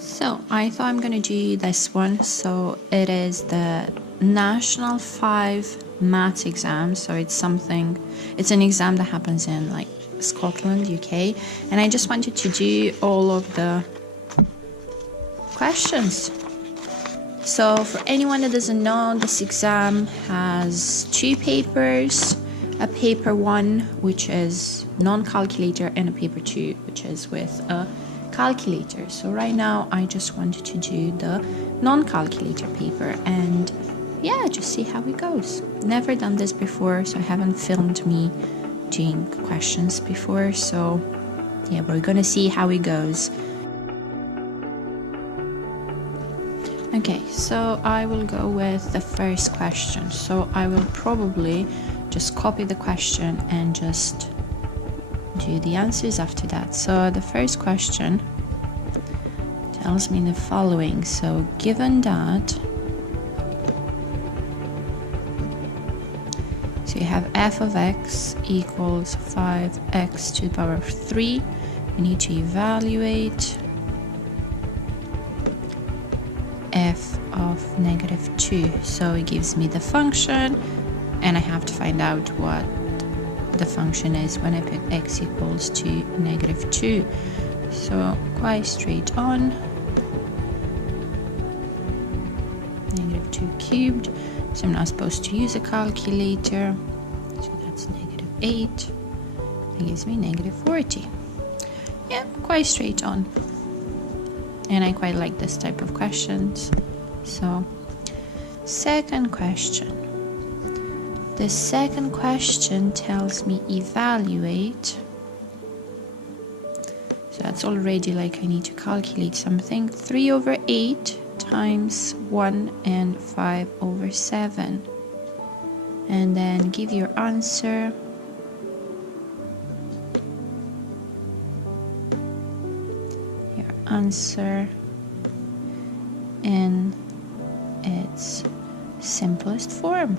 So I thought I'm gonna do this one. So it is the National 5 Maths exam. So it's an exam that happens in like Scotland, UK, and I just wanted to do all of the questions. So for anyone that doesn't know, this exam has 2 papers, a paper 1 which is non-calculator and a paper 2 which is with a calculator. So right now I just wanted to do the non-calculator paper and yeah, just see how it goes. Never done this before, so I haven't filmed me doing questions before, so yeah, we're gonna see how it goes. Okay, so I will go with the first question. So I will probably just copy the question and just do the answers after that. So the first question tells me the following. So given that, so you have f of x equals 5x to the power of 3, we need to evaluate f of negative 2. So it gives me the function and I have to find out what the function is when I put x equals to negative 2. So quite straight on. Negative 2 cubed. So I'm not supposed to use a calculator. So that's negative 8. That gives me negative 40. Yeah, quite straight on. And I quite like this type of questions. So, second question. The second question tells me evaluate. So that's already like I need to calculate something. 3 over 8 times 1 and 5 over 7. And then give your answer. Answer in its simplest form.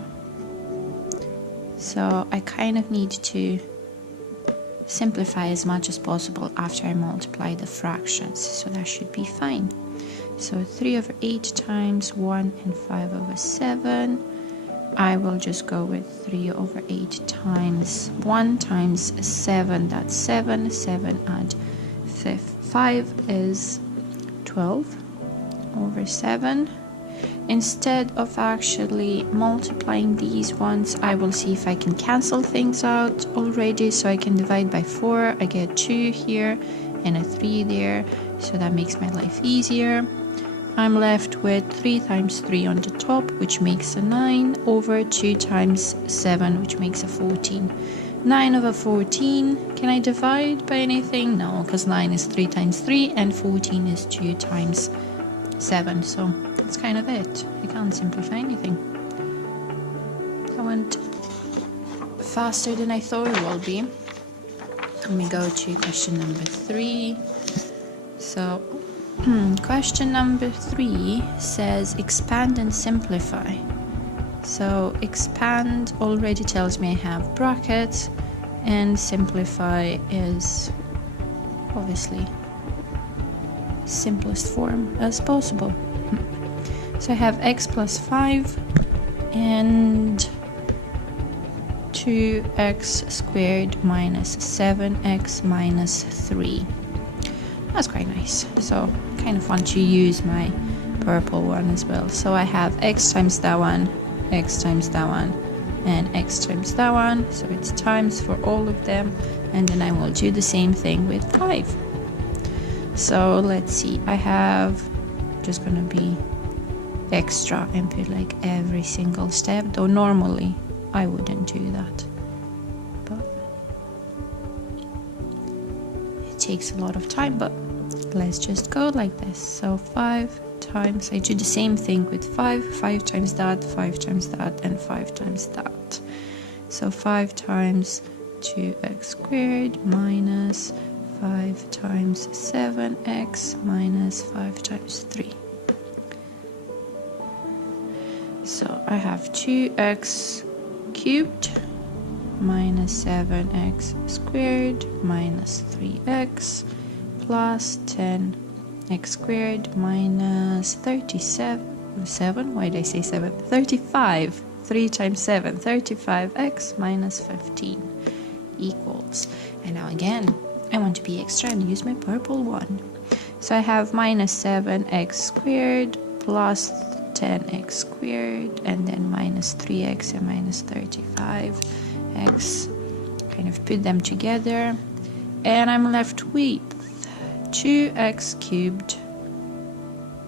So I kind of need to simplify as much as possible after I multiply the fractions, so that should be fine. So 3 over 8 times 1 and 5 over 7. I will just go with 3 over 8 times 1 times 7, that's 7. 7 add 5 is 12 over 7. Instead of actually multiplying these ones, I will see if I can cancel things out already. So I can divide by 4. I get 2 here and a 3 there. So that makes my life easier. I'm left with 3 times 3 on the top, which makes a 9, over 2 times 7, which makes a 14. 9 over 14, can I divide by anything? No, because 9 is 3 times 3 and 14 is 2 times 7. So that's kind of it. I can't simplify anything. I went faster than I thought it will be. Let me go to question number 3. So question number 3 says expand and simplify. So expand already tells me I have brackets, and simplify is obviously simplest form as possible. So I have x plus 5 and 2x squared minus 7x minus 3. That's quite nice. So kind of want to use my purple one as well. So I have x times that one, x times that one, and x times that one. So it's times for all of them, and then I will do the same thing with 5. So let's see, I have just gonna be extra and put like every single step, though normally I wouldn't do that, but it takes a lot of time. But let's just go like this. So 5 times, I do the same thing with 5 times that, 5 times that, and 5 times that. So 5 times 2x squared minus 5 times 7x minus 5 times 3. So I have 2x cubed minus 7x squared minus 3x plus 10 x squared minus 37, why did I say 7? 35, 3 times 7, 35x minus 15 equals, and now again, I want to be extra and use my purple one. So I have minus 7x squared plus 10x squared, and then minus 3x and minus 35x. Kind of put them together, and I'm left with 2x cubed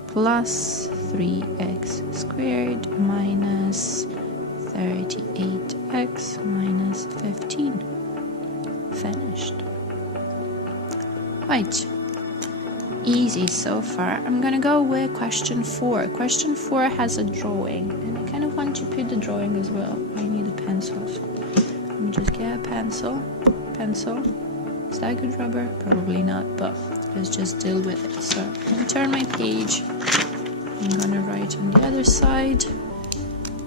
plus 3x squared minus 38x minus 15. Finished. Right. Easy so far. I'm gonna go with question 4. Question 4 has a drawing, and I kind of want to put the drawing as well. I need a pencil, so let me just get a pencil. Is that good rubber? Probably not, but let's just deal with it. So I'm gonna turn my page. I'm gonna write on the other side.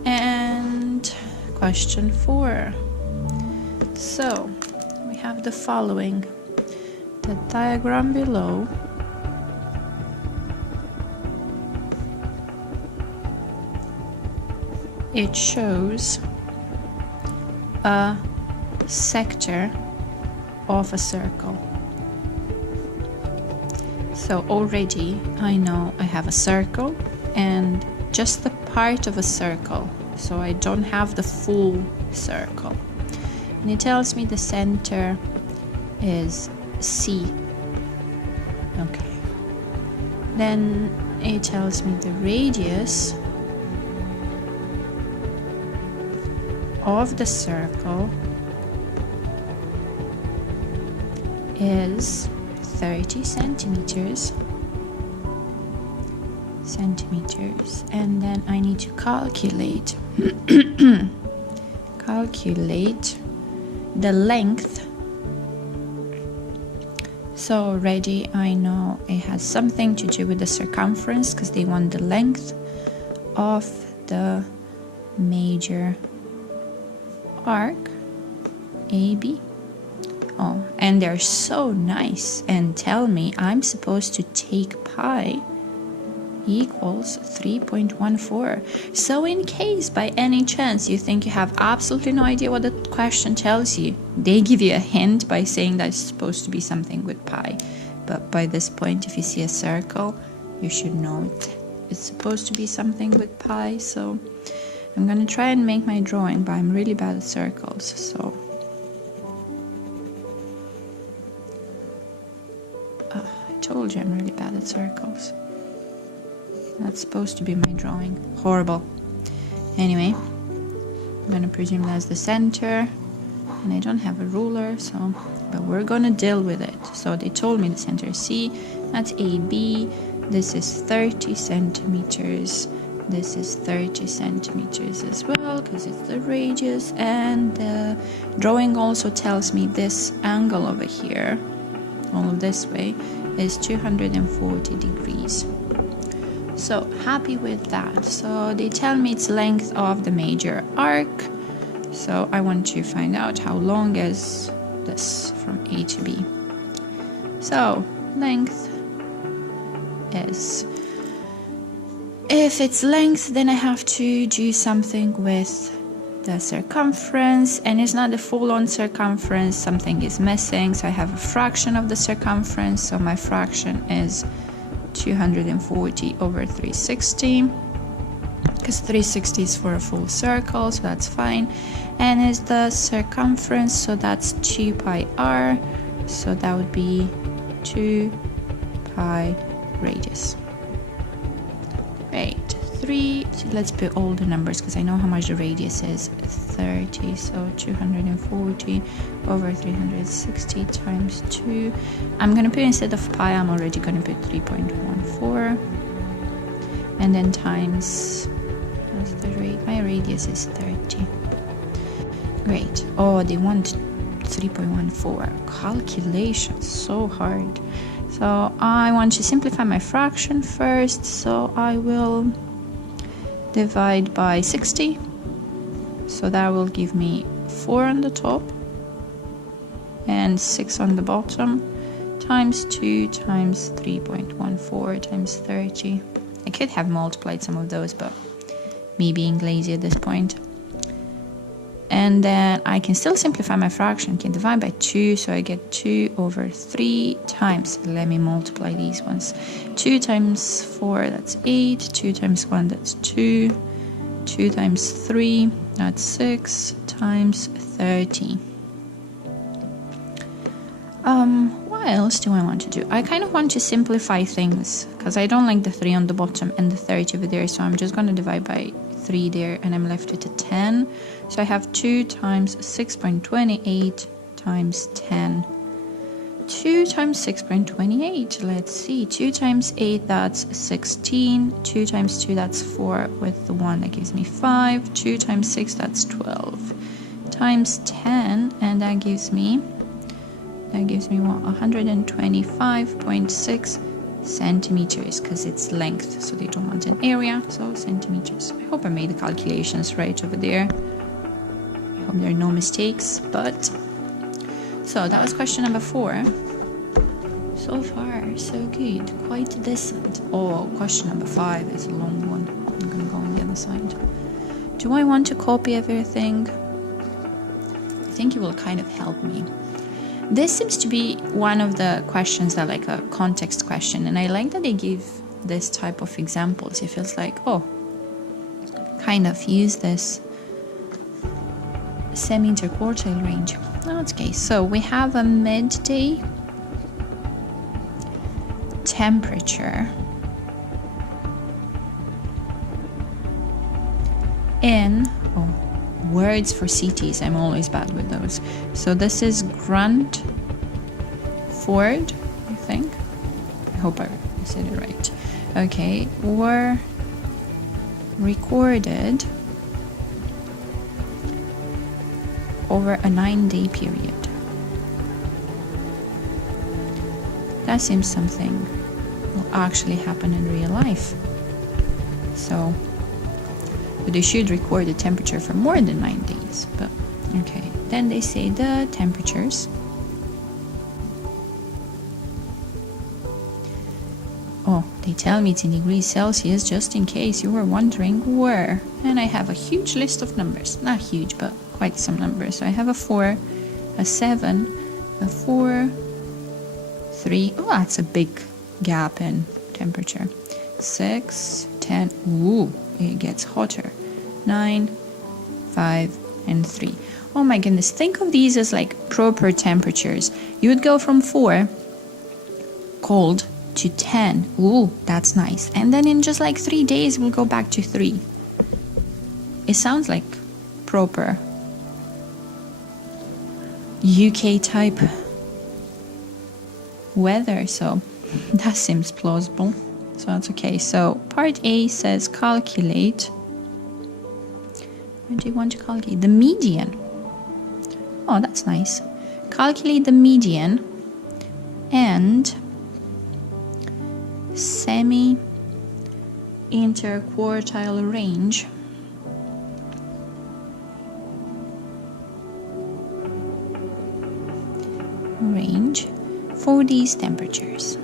And question 4. So we have the following. The diagram below it shows a sector of a circle. So already I know I have a circle and just the part of a circle, so I don't have the full circle. And it tells me the center is C. Okay. Then it tells me the radius of the circle is 30 centimeters, and then I need to calculate the length. So already I know it has something to do with the circumference, because they want the length of the major arc AB. Oh, and they're so nice and tell me I'm supposed to take pi equals 3.14. So in case by any chance you think you have absolutely no idea what the question tells you, they give you a hint by saying that it's supposed to be something with pi. But by this point, if you see a circle, you should know it's supposed to be something with pi. So I'm gonna try and make my drawing, but I'm really bad at circles, so I told you I'm really bad at circles. That's supposed to be my drawing. Horrible. Anyway, I'm gonna presume that's the center, and I don't have a ruler, so but we're gonna deal with it. So they told me the center is C, that's AB, this is 30 centimeters, this is 30 centimeters as well, because it's the radius, and the drawing also tells me this angle over here, all this way, is 240 degrees. So happy with that. So they tell me it's length of the major arc, so I want to find out how long is this from A to B. So length is, if it's length, then I have to do something with the circumference, and it's not the full-on circumference, something is missing, so I have a fraction of the circumference, so my fraction is 240 over 360, because 360 is for a full circle, so that's fine. And is the circumference, so that's 2 pi r, so that would be 2 pi radius. Right, 3, so let's put all the numbers because I know how much the radius is. 30, so 240 over 360 times 2. I'm going to put, instead of pi, I'm already going to put 3.14. And then times, what's the rate? My radius is 30. Great. Oh, they want 3.14. Calculation, so hard. So I want to simplify my fraction first, so I will divide by 60. So that will give me 4 on the top and 6 on the bottom, times 2 times 3.14 times 30. I could have multiplied some of those, but me being lazy at this point. And then I can still simplify my fraction. I can divide by 2, so I get 2 over 3 times, let me multiply these ones. 2 times 4, that's 8. 2 times 1, that's 2. 2 times 3, that's 6 times 30. What else do I want to do? I kind of want to simplify things because I don't like the 3 on the bottom and the 30 over there, so I'm just going to divide by 3 there and I'm left with a 10. So I have 2 times 6.28 times 10. 2 times 6.28, let's see, 2 times 8, that's 16, 2 times 2, that's 4, with the 1 that gives me 5, 2 times 6, that's 12, times 10, and that gives me what, 125.6 centimeters, because it's length, so they don't want an area, so centimeters. I hope I made the calculations right over there. I hope there are no mistakes, but... So that was question number 4. So far, so good. Quite decent. Oh, question number 5 is a long one. I'm going to go on the other side. Do I want to copy everything? I think it will kind of help me. This seems to be one of the questions that like a context question, and I like that they give this type of examples. It feels like, oh, kind of use this semi-interquartile range. Okay, so we have a midday temperature in words for cities. I'm always bad with those. So this is Gruntford, I think. I hope I said it right. Okay, were recorded over a 9-day period. That seems something will actually happen in real life. So, but they should record the temperature for more than 9 days. But okay, then they say the temperatures. Oh, they tell me it's in degrees Celsius, just in case you were wondering where. And I have a huge list of numbers. Not huge, but quite some numbers. So I have a 4, a 7, a 4, 3. Oh, that's a big gap in temperature. 6, 10. Ooh, it gets hotter. 9, 5, and 3. Oh my goodness, think of these as like proper temperatures. You would go from 4, cold, to 10. Ooh, that's nice. And then in just like 3 days, we'll go back to 3. It sounds like proper UK type weather, so that seems plausible. So that's okay. So part A says calculate. What do you want to calculate? The median. Oh, that's nice. Calculate the median and semi-interquartile range for these temperatures.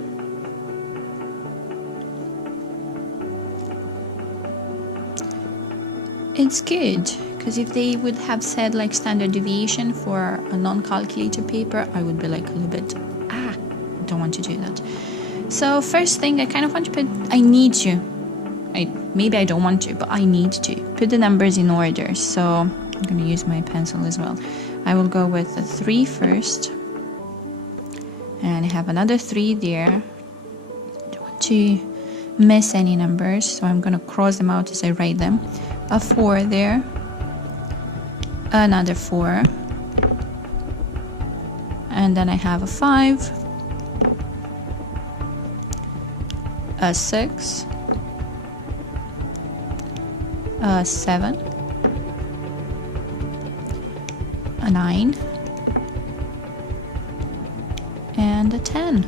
It's good, because if they would have said like standard deviation for a non-calculator paper, I would be like a little bit, I don't want to do that. So first thing, I kind of want to put, maybe I don't want to, but I need to put the numbers in order. So I'm going to use my pencil as well. I will go with the 3 first. And I have another 3 there. I don't want to miss any numbers, so I'm going to cross them out as I write them. A 4 there. Another 4. And then I have a 5. A 6. A 7. A 9. And a 10.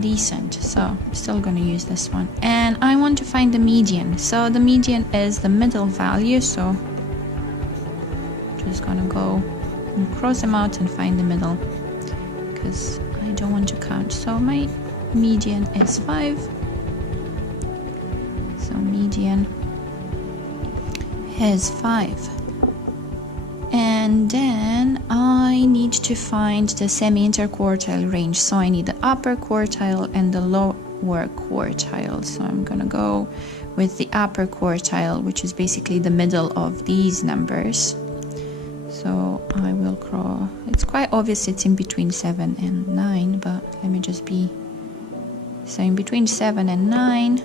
Decent. So I'm still going to use this one, and I want to find the median. So the median is the middle value, so I'm just going to go and cross them out and find the middle, because I don't want to count. So my median is 5. So median is 5. And then I need to find the semi-interquartile range. So I need the upper quartile and the lower quartile. So I'm gonna go with the upper quartile, which is basically the middle of these numbers. So I will draw, it's quite obvious it's in between 7 and 9, but let me just be, so in between 7 and 9.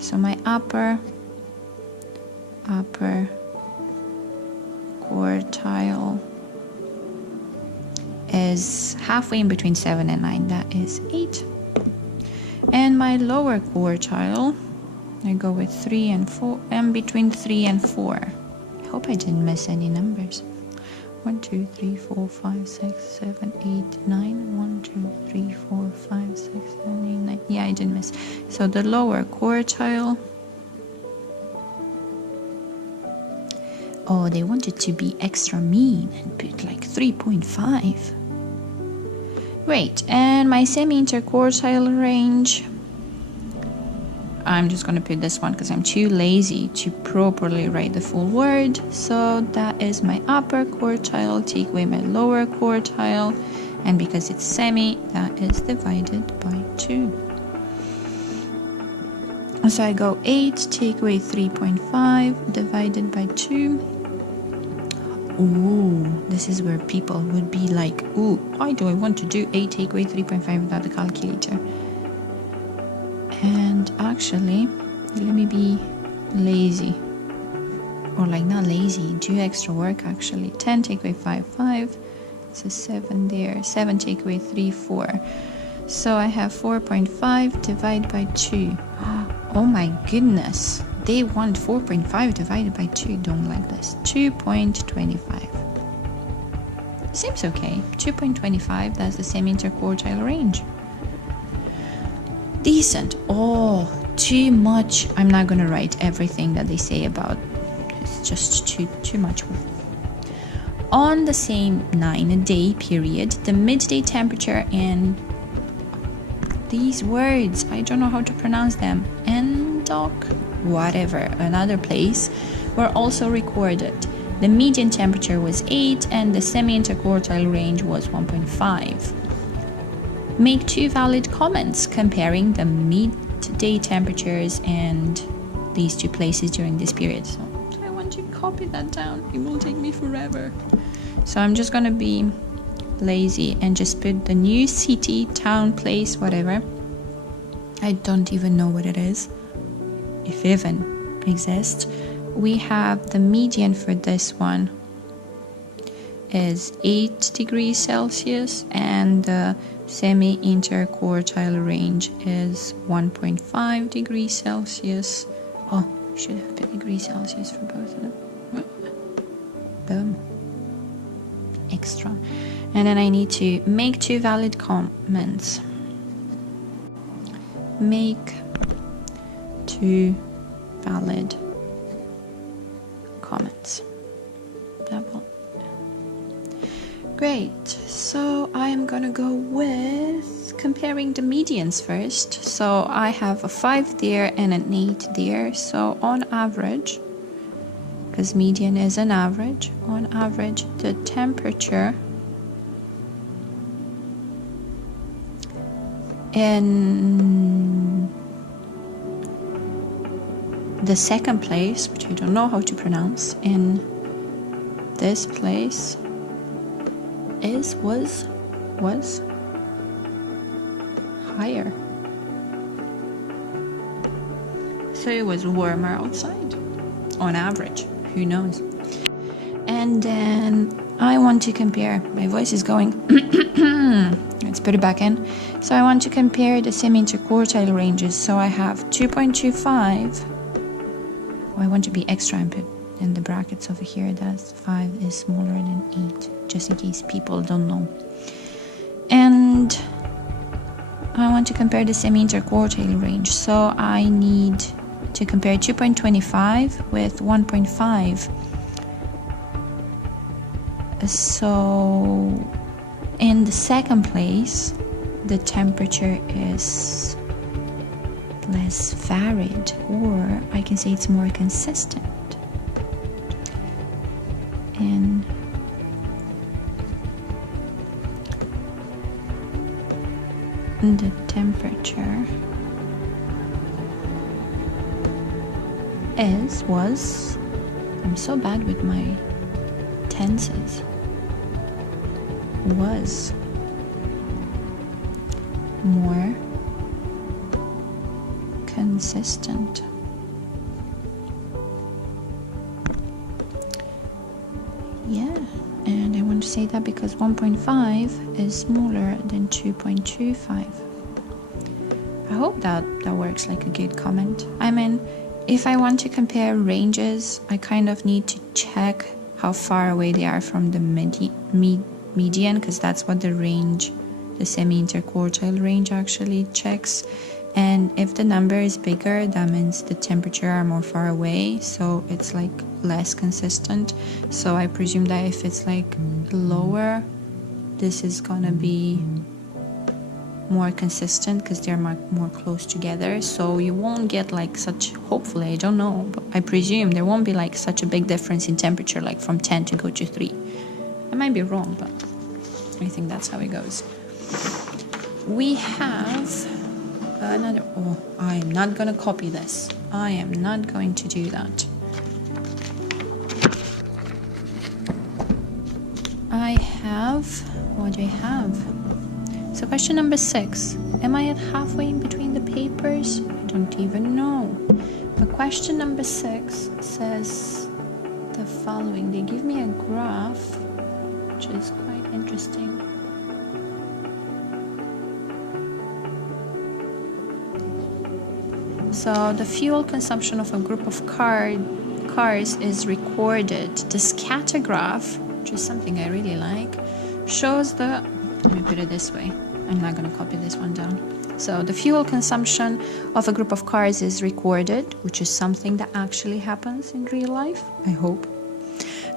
So my upper quartile is halfway in between 7 and 9, that is 8. And my lower quartile, I go with 3 and 4, and between 3 and 4. I hope I didn't miss any numbers. 1, 2, 3, 4, 5, 6, 7, 8, 9. 1, 2, 3, 4, 5, 6, 7, 8, 9. Yeah, I didn't miss. So the lower quartile. Oh, they wanted to be extra mean and put like 3.5. Great, and my semi-interquartile range, I'm just going to put this one because I'm too lazy to properly write the full word. So that is my upper quartile, take away my lower quartile, and because it's semi, that is divided by 2. So I go 8, take away 3.5, divided by 2. Ooh, this is where people would be like, ooh, why do I want to do 8 take away 3.5 without the calculator? And actually, let me be lazy. Or like not lazy, do extra work actually. 10 take away 5, 5. It's a 7 there. 7 take away 3, 4. So I have 4.5 divided by 2. Oh my goodness. They want 4.5 divided by 2. Don't like this. 2.25. Seems okay. 2.25, that's the semi-interquartile range. Decent. Oh, too much. I'm not going to write everything that they say about. It's just too much. On the same 9-day period, the midday temperature in these words, I don't know how to pronounce them, whatever, another place, were also recorded. The median temperature was 8 and the semi-interquartile range was 1.5. Make 2 valid comments comparing the midday temperatures and these 2 places during this period. So I want to copy that down. It will take me forever. So I'm just gonna be lazy and just put the new city, town, place, whatever. I don't even know what it is, if it even exists. We have the median for this one is 8 degrees Celsius and the semi-interquartile range is 1.5 degrees Celsius. Oh, should have put degrees Celsius for both of them. Boom. Extra. And then I need to make 2 valid comments. Make 2 valid comments. Double. Great. So I am gonna go with comparing the medians first. So I have a 5 there and an 8 there. So on average, because median is an average, on average the temperature in the second place, which I don't know how to pronounce, in this place was higher. So it was warmer outside on average, who knows. And then I want to compare, my voice is going let's put it back in. So I want to compare the semi-interquartile ranges. So I have 2.25. Oh, I want to be extra and put in the brackets over here that 5 is smaller than 8, just in case people don't know. And I want to compare the semi-interquartile range. So I need to compare 2.25 with 1.5. So In the second place, the temperature is less varied, or I can say it's more consistent. And the temperature was, I'm so bad with my tenses, was more consistent. Yeah, and I want to say that because 1.5 is smaller than 2.25. I hope that works like a good comment. I mean, if I want to compare ranges, I kind of need to check how far away they are from the median, because that's what the range, the semi-interquartile range actually checks. And if the number is bigger, that means the temperature are more far away, so it's like less consistent. So I presume that if it's like lower, this is gonna be more consistent because they're more close together, so you won't get like such, hopefully, I don't know, but I presume there won't be like such a big difference in temperature, like from 10 to go to 3. I might be wrong, but I think that's how it goes. We have another, oh, I am not gonna copy this. I am not going to do that. I have, what do I have? So question number 6. Am I at halfway in between the papers? I don't even know. But question number 6 says the following. They give me a graph, which is quite interesting. So the fuel consumption of a group of cars is recorded. The scatter graph, which is something I really like, shows the, let me put it this way, I'm not going to copy this one down. So the fuel consumption of a group of cars is recorded, which is something that actually happens in real life, I hope.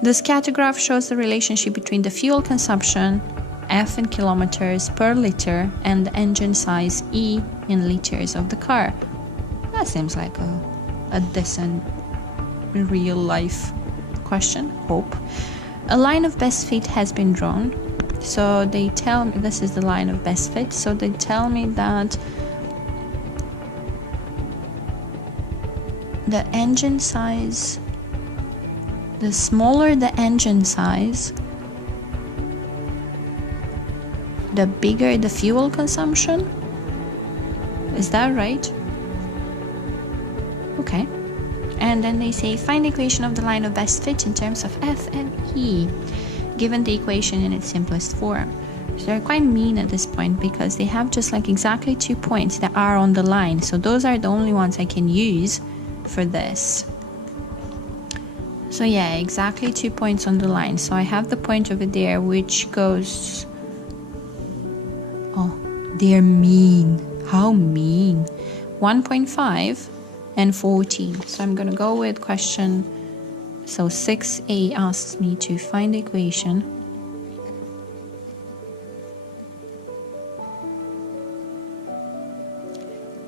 The scatter graph shows the relationship between the fuel consumption, F in kilometers per liter, and the engine size, E, in liters of the car. That seems like a decent real life question, hope. A line of best fit has been drawn. So they tell me, this is the line of best fit, so they tell me that the engine size, the smaller the engine size, the bigger the fuel consumption. Is that right? Okay. And then they say find the equation of the line of best fit in terms of F and E, given the equation in its simplest form. So they're quite mean at this point because they have just like exactly 2 points that are on the line. So those are the only ones I can use for this. So yeah, exactly 2 points on the line. So I have the point over there which goes, oh, they're mean. How mean. 1.5 and 14. So I'm gonna go with question. So 6a asks me to find the equation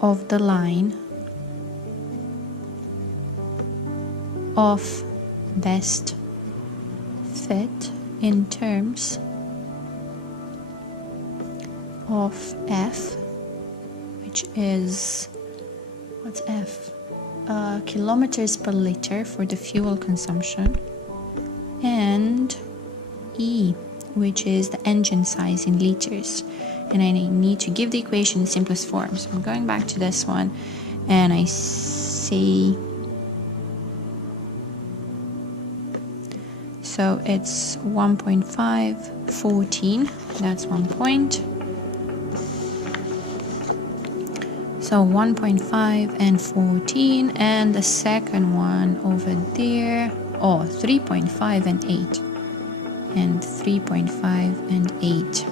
of the line of best fit in terms of F, which is, what's F? Kilometers per liter for the fuel consumption, and E, which is the engine size in liters. And I need to give the equation in simplest form. So I'm going back to this one and I see, so it's 1.5, 14, that's 1 point. So 1.5 and 14, and the second one over there, oh, 3.5 and 8, and 3.5 and 8.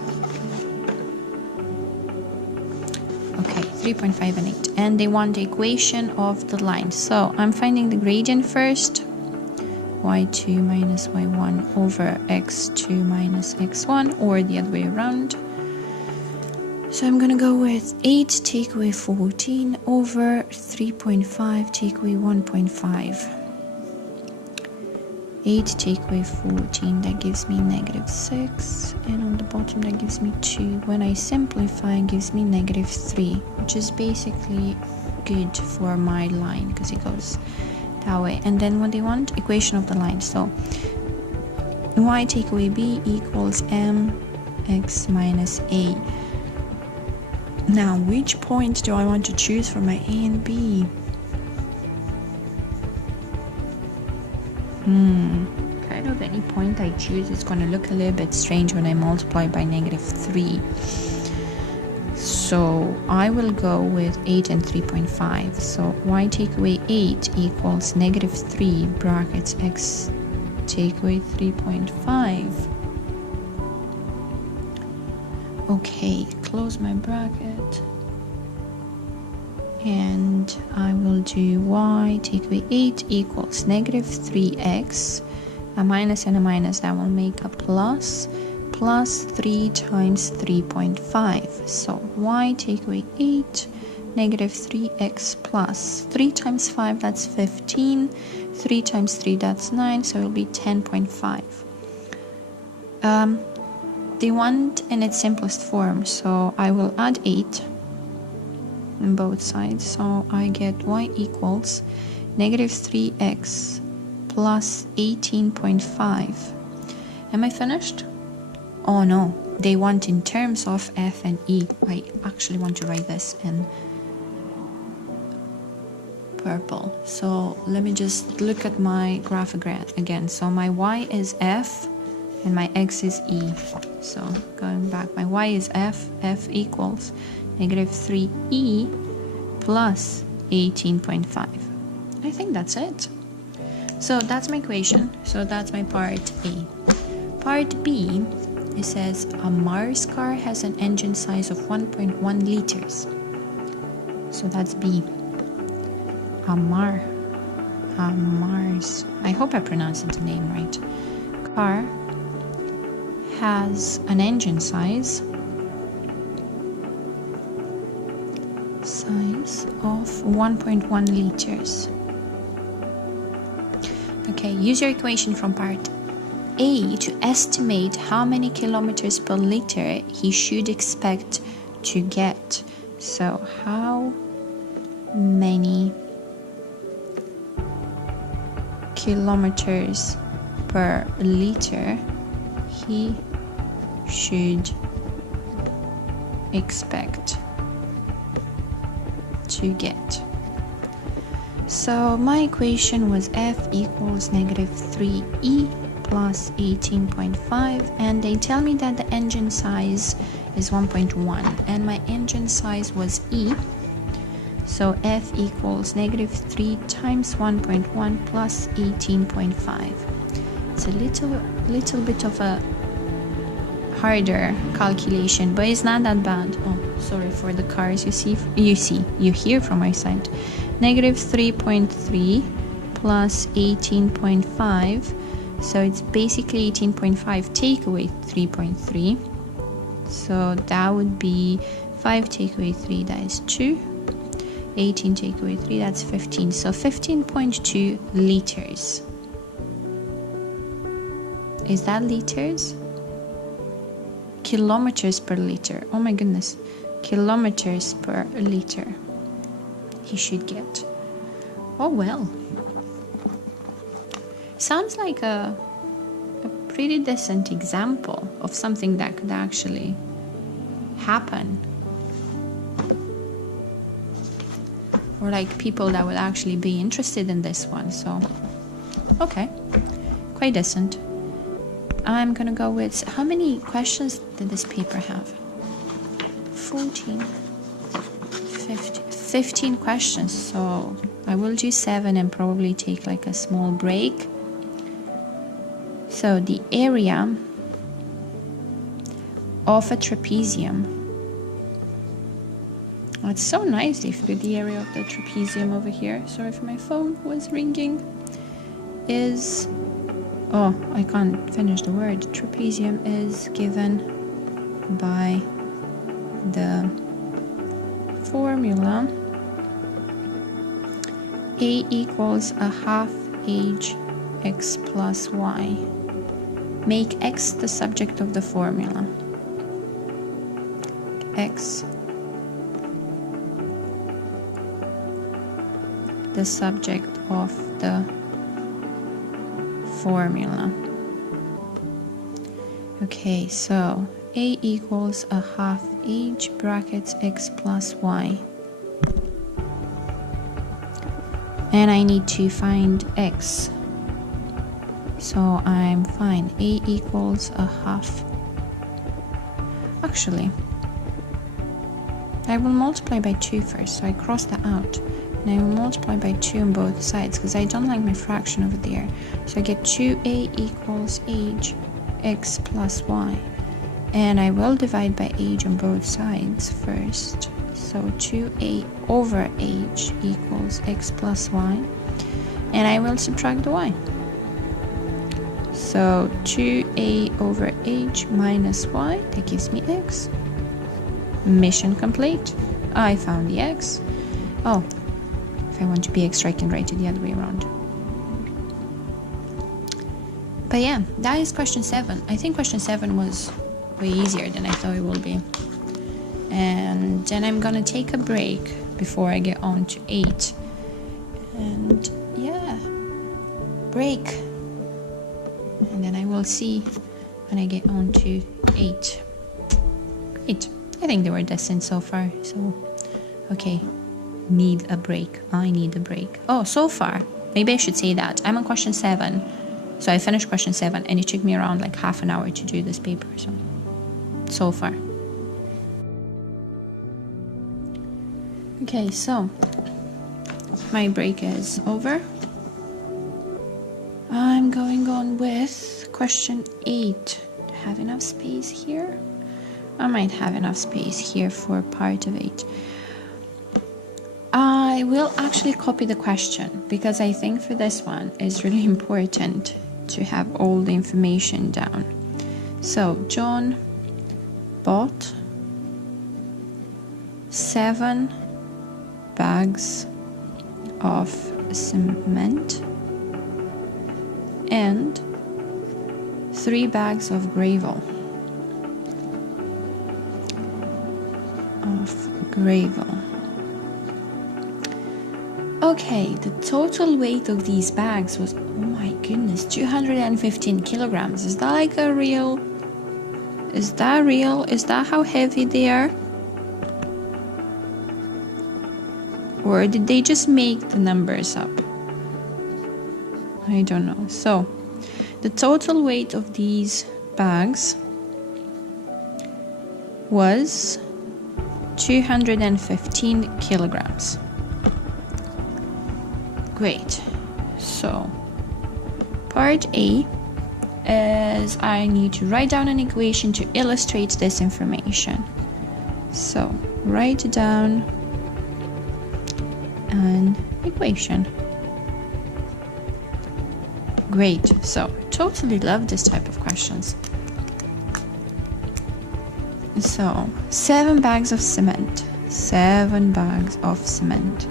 Okay, 3.5 and 8, and they want the equation of the line. So I'm finding the gradient first. y2 minus y1 over x2 minus x1, or the other way around. So I'm gonna go with 8 take away 14 over 3.5 take away 1.5. 8 take away 14, that gives me -6, and on the bottom that gives me 2. When I simplify, it gives me -3, which is basically good for my line because it goes that way. And then what they want, equation of the line. So y take away b equals mx minus a. Now, which point do I want to choose for my a and b? Kind of any point I choose is going to look a little bit strange when I multiply by -3. So I will go with 8 and 3.5. So y take away 8 equals -3 brackets x take away 3.5. Okay, close my bracket. And I will do y take away 8 equals -3x. A minus and a minus, that will make a plus. Plus 3 times 3.5. So y take away 8, -3x plus 3 times 5, that's 15. 3 times 3, that's 9, so it will be 10.5. They want in its simplest form, so I will add 8 on both sides. So I get y equals -3x plus 18.5. Am I finished? Oh no, they want in terms of f and e. I actually want to write this in purple. So let me just look at my graph again. So my y is f and my x is e. So going back, my y is f equals -3e plus 18.5. I think that's it. So that's my equation. So that's my part A. Part B, it says a Mars car has an engine size of 1.1 liters. So that's B. A Mars. I hope I pronounced the name right. Car has an engine size of 1.1 liters. Okay, use your equation from part A to estimate how many kilometers per liter he should expect to get. So how many kilometers per liter he should expect to get. So my equation was f equals -3e plus 18.5, and they tell me that the engine size is 1.1 and my engine size was e. So f equals -3 times 1.1 plus 18.5. It's a little bit of a harder calculation, but it's not that bad. Oh, sorry for the cars. You hear from my side. -3.3 plus 18.5. So it's basically 18.5 take away 3.3. So that would be 5 take away 3, that is 2. 18 take away 3, that's 15. So 15.2 liters. Is that liters? Kilometers per liter. Oh my goodness. Kilometers per liter he should get. Oh well. Sounds like a pretty decent example of something that could actually happen. Or like people that would actually be interested in this one. So, okay. Quite decent. I'm gonna go with, how many questions did this paper have? 14, 15 questions. So I will do 7 and probably take like a small break. So the area of a trapezium. Oh, it's so nice they've put the area of the trapezium over here. Sorry if my phone was ringing. Is Oh, I can't finish the word. Trapezium is given by the formula A equals a half h x plus y. Make x the subject of the formula. X the subject of the formula. Okay, so A equals a half h brackets x plus y. And I need to find x. So I'm fine. A equals a half. Actually, I will multiply by 2 first. So I cross that out. And I will multiply by 2 on both sides because I don't like my fraction over there. So I get 2a equals h x plus y. And I will divide by h on both sides first. So 2a over h equals x plus y. And I will subtract the y. So 2a over h minus y, that gives me x. Mission complete. I found the x. Oh, if I want to be extra, I can write it the other way around. But yeah, that is question 7. I think question 7 was way easier than I thought it would be. And then I'm gonna take a break before I get on to 8. And yeah, break. And then I will see when I get on to 8. Great. I think they were decent so far. So, okay. Need a break. I need a break. Oh, so far. Maybe I should say that. I'm on question 7. So I finished question 7 and it took me around like half an hour to do this paper. So far. Okay, so my break is over. I'm going on with question 8. Do I have enough space here? I might have enough space here for part of 8. I will actually copy the question because I think for this one it's really important to have all the information down. So John bought 7 bags of cement and 3 bags of gravel. Okay, the total weight of these bags was, oh my goodness, 215 kilograms. Is that like a real? Is that real? Is that how heavy they are? Or did they just make the numbers up? I don't know. So, the total weight of these bags was 215 kilograms. Great. So, part A is I need to write down an equation to illustrate this information. So, write down an equation. Great. So, totally love this type of questions. So, 7 bags of cement. 7 bags of cement.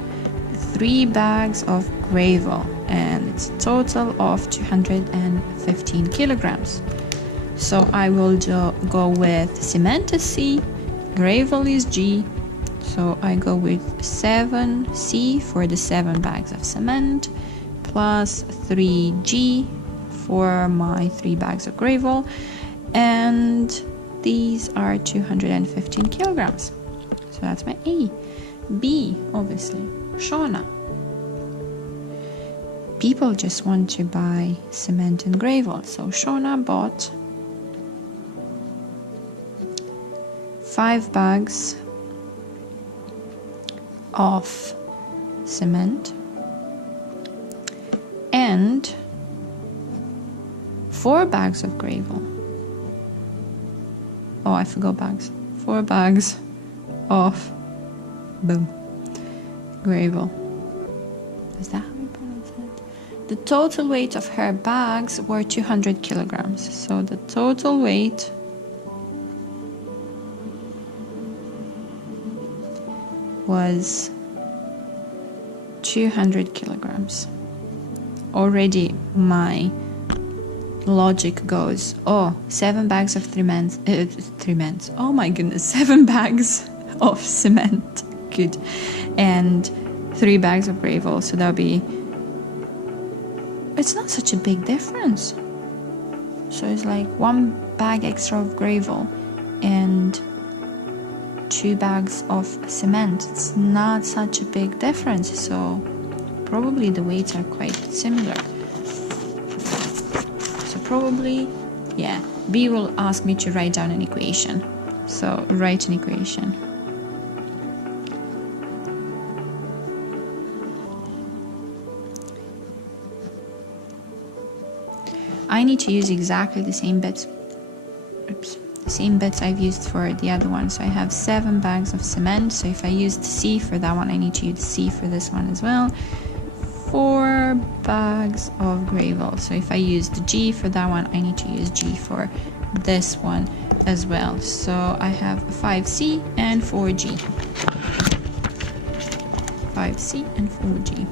3 bags of gravel, and it's a total of 215 kilograms. So I will go with cement is C, gravel is G, so I go with 7C for the 7 bags of cement, plus 3G for my 3 bags of gravel, and these are 215 kilograms. So that's my A. B, obviously, Shauna. People just want to buy cement and gravel. So Shauna bought 5 bags of cement and 4 bags of gravel. Oh, I forgot bags. 4 bags of gravel. Is that how we pronounce it? the total weight of her bags were 200 kilograms. So the total weight was 200 kilograms. Already my logic goes, oh, 7 bags of 3 months. Oh my goodness, 7 bags of cement. Good. And 3 bags of gravel. So that'll be, it's not such a big difference. So it's like 1 bag extra of gravel and 2 bags of cement. It's not such a big difference. So probably the weights are quite similar. So probably, yeah, B will ask me to write down an equation. So write an equation. I need to use exactly the same bits. Oops. The same bits I've used for the other one. So I have 7 bags of cement. So if I used C for that one, I need to use C for this one as well. 4 bags of gravel. So if I used G for that one, I need to use G for this one as well. So I have 5C and 4G. 5C and 4G.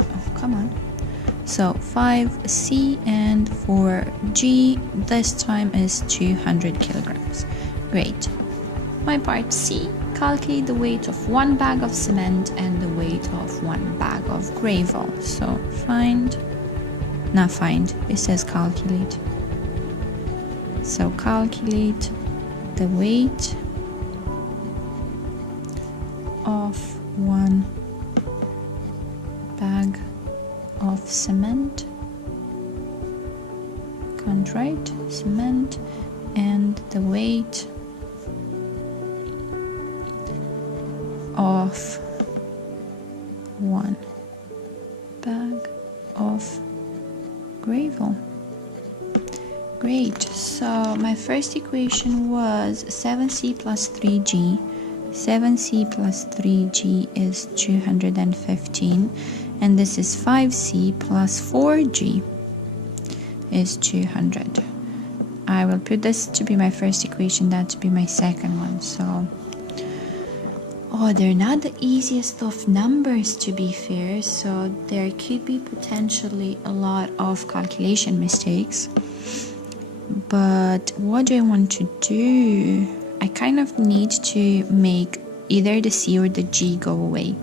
Oh, come on. So 5C and 4G, this time is 200 kilograms. Great. My part C, calculate the weight of 1 bag of cement and the weight of 1 bag of gravel. So it says calculate. So calculate the weight of 1 bag of cement, can't write, cement, and the weight of 1 bag of gravel. Great, so my first equation was 7C plus 3G. 7C plus 3G is 215. And this is 5C plus 4G is 200. I will put this to be my first equation, that to be my second one. So, oh, they're not the easiest of numbers, to be fair. So there could be potentially a lot of calculation mistakes. But what do I want to do? I kind of need to make either the C or the G go away.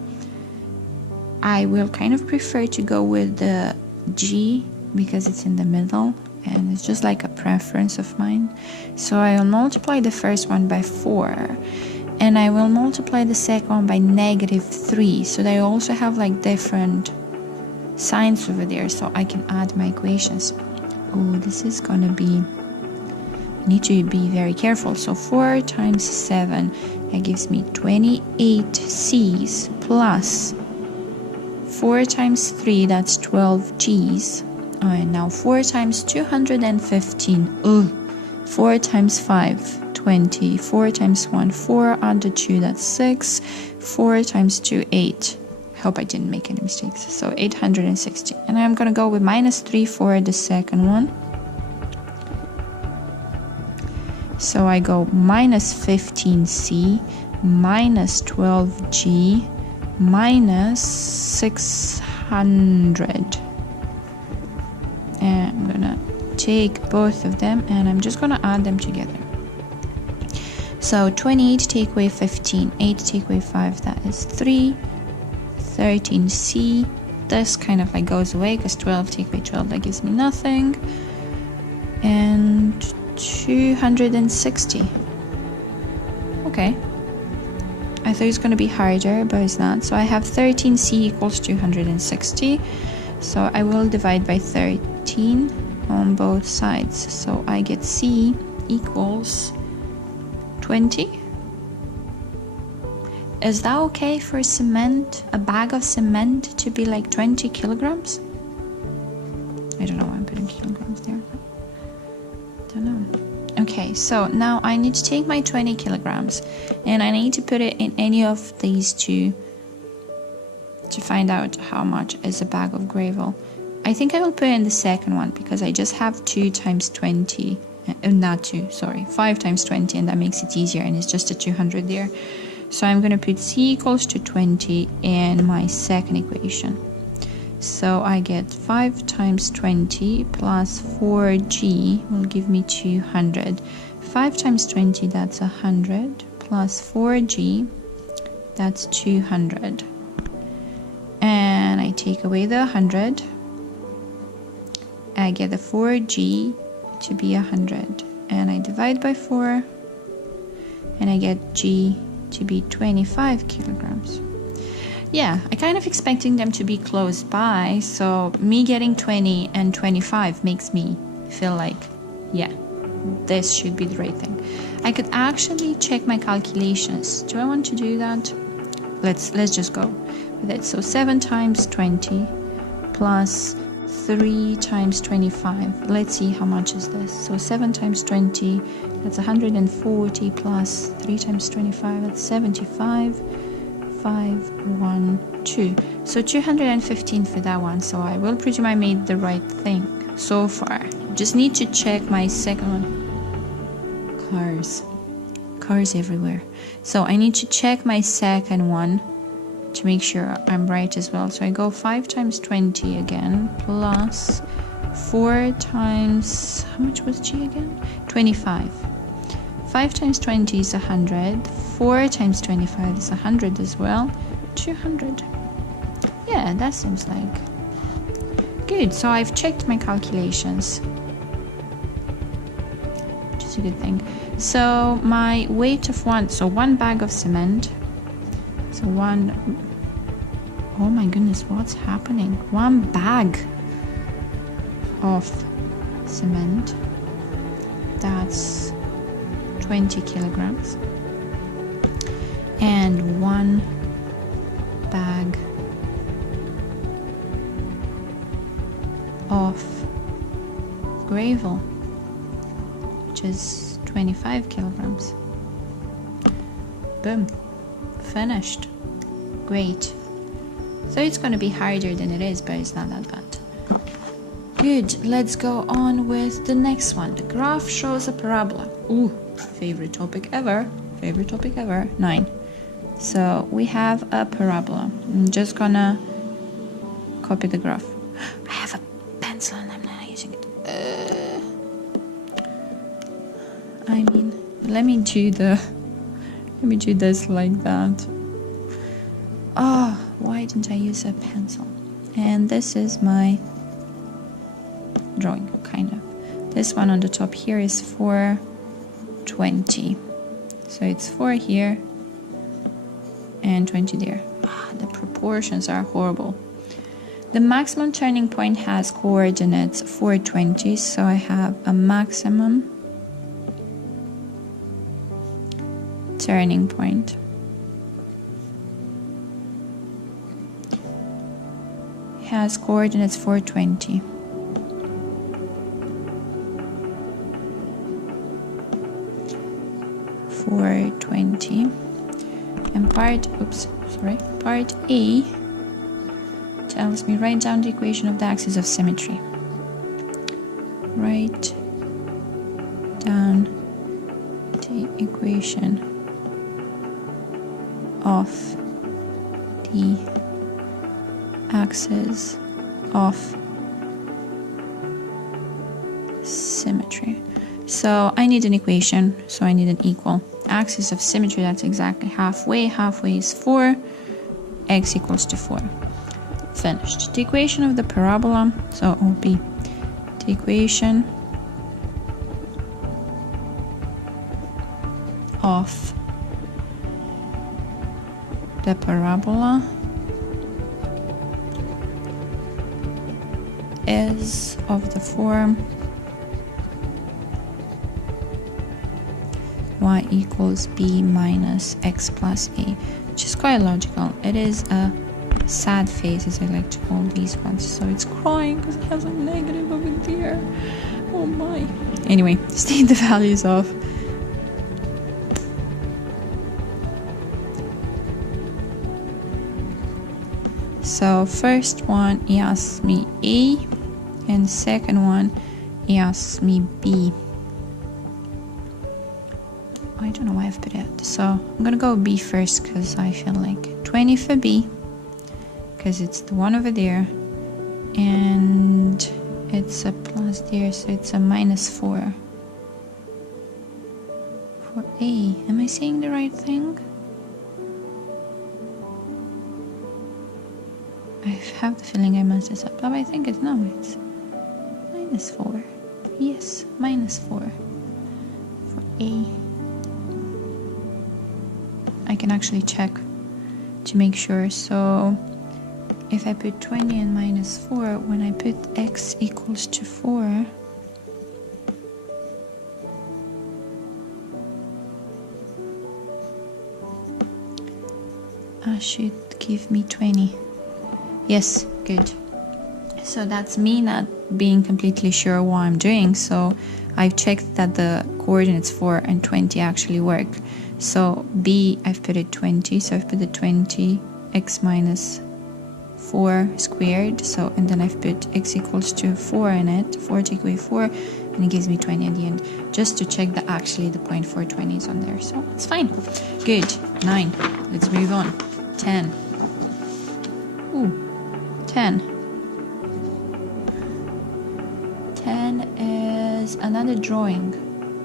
I will kind of prefer to go with the G because it's in the middle and it's just like a preference of mine. So I will multiply the first one by 4 and I will multiply the second one by -3, so they also have like different signs over there, so I can add my equations. Oh, this is gonna be, I need to be very careful. So 4 times 7, that gives me 28 C's plus 4 times 3, that's 12 G's. Oh, and now 4 times 215. Oh, 4 times 5, 20. 4 times 1, 4. Add the 2, that's 6. 4 times 2, 8. I hope I didn't make any mistakes. So 860. And I'm going to go with -3 for the second one. So I go minus 15C, minus 12G, minus 600. And I'm gonna take both of them and I'm just gonna add them together. So 28 take away 15, 8 take away 5, that is 3, 13C. This kind of like goes away because 12 take away 12, that gives me nothing. And 260. Okay. I thought it was going to be harder, but it's not. So I have 13C equals 260. So I will divide by 13 on both sides. So I get C equals 20. Is that okay for cement, a bag of cement to be like 20 kilograms? I don't know why I'm putting kilograms there. Don't know. Okay, so now I need to take my 20 kilograms and I need to put it in any of these two to find out how much is a bag of gravel. I think I will put in the second one because I just have 2 times 20, not 2, sorry, 5 times 20, and that makes it easier, and it's just a 200 there. So I'm going to put c equals to 20 in my second equation. So I get 5 times 20 plus 4g will give me 200. 5 times 20, that's 100, plus 4g, that's 200. And I take away the 100. I get the 4g to be 100. And I divide by 4. And I get g to be 25 kilograms. Yeah, I kind of expecting them to be close by, so me getting 20 and 25 makes me feel like, yeah, this should be the right thing. I could actually check my calculations. Do I want to do that? Let's just go with it. So 7 times 20 plus 3 times 25. Let's see how much is this. So 7 times 20, that's 140 plus 3 times 25, that's 75. 5, 1, 2. So 215 for that one. So I will presume I made the right thing so far. Just need to check my second one. Cars everywhere. So I need to check my second one to make sure I'm right as well. So I go 5 times 20 again, plus 4 times, how much was G again? 25. 5 times 20 is 100. 4 times 25 is 100 as well. 200. Yeah, that seems like good. So I've checked my calculations, which is a good thing. So my weight of one bag of cement. So oh my goodness, what's happening? 1 bag of cement, that's 20 kilograms. And 1 bag of gravel, which is 25 kilograms. Boom. Finished. Great. So it's going to be harder than it is, but it's not that bad. Good. Let's go on with the next one. The graph shows a parabola. Ooh, favorite topic ever. 9. So we have a parabola. I'm just gonna copy the graph. I have a pencil and I'm not using it. I mean, let me do this like that. Oh, why didn't I use a pencil? And this is my drawing, kind of. This one on the top here is 420. So it's 4 here and 20 there. The proportions are horrible. The maximum turning point has coordinates 420, so I have a maximum turning point. It has coordinates 420. And part A tells me write down the equation of the axis of symmetry. Write down the equation of the axis of symmetry. So I need an equation, so I need an equal. Axis of symmetry, that's exactly halfway. Halfway is 4. X equals to 4. Finished. The equation of the parabola, so it will be the equation of the parabola is of the form y equals b minus x plus a, which is quite logical. It is a sad face, as I like to call these ones. So it's crying because it has a negative over there. Oh my. Anyway, state the values of So first one, he asks me A, and second one, he asks me B. I don't know why I've put it. So I'm gonna go B first because I feel like 20 for B, because it's the one over there, and it's a plus there, so it's a -4 for A. Am I saying the right thing? I have the feeling I messed this up, but I think it's no, it's -4. Yes, -4 for A. I can actually check to make sure. So if I put 20 and -4, when I put x equals to 4, should give me 20. Yes, good. So that's me not being completely sure what I'm doing. So I've checked that the coordinates 4 and 20 actually work. So B, I've put it 20, so I've put the 20, x minus 4 squared, so, and then I've put x equals to 4 in it, 4 take away 4, and it gives me 20 at the end, just to check that actually the point 420 is on there, so it's fine. Good. 9. Let's move on. 10. Ooh, 10. 10 is another drawing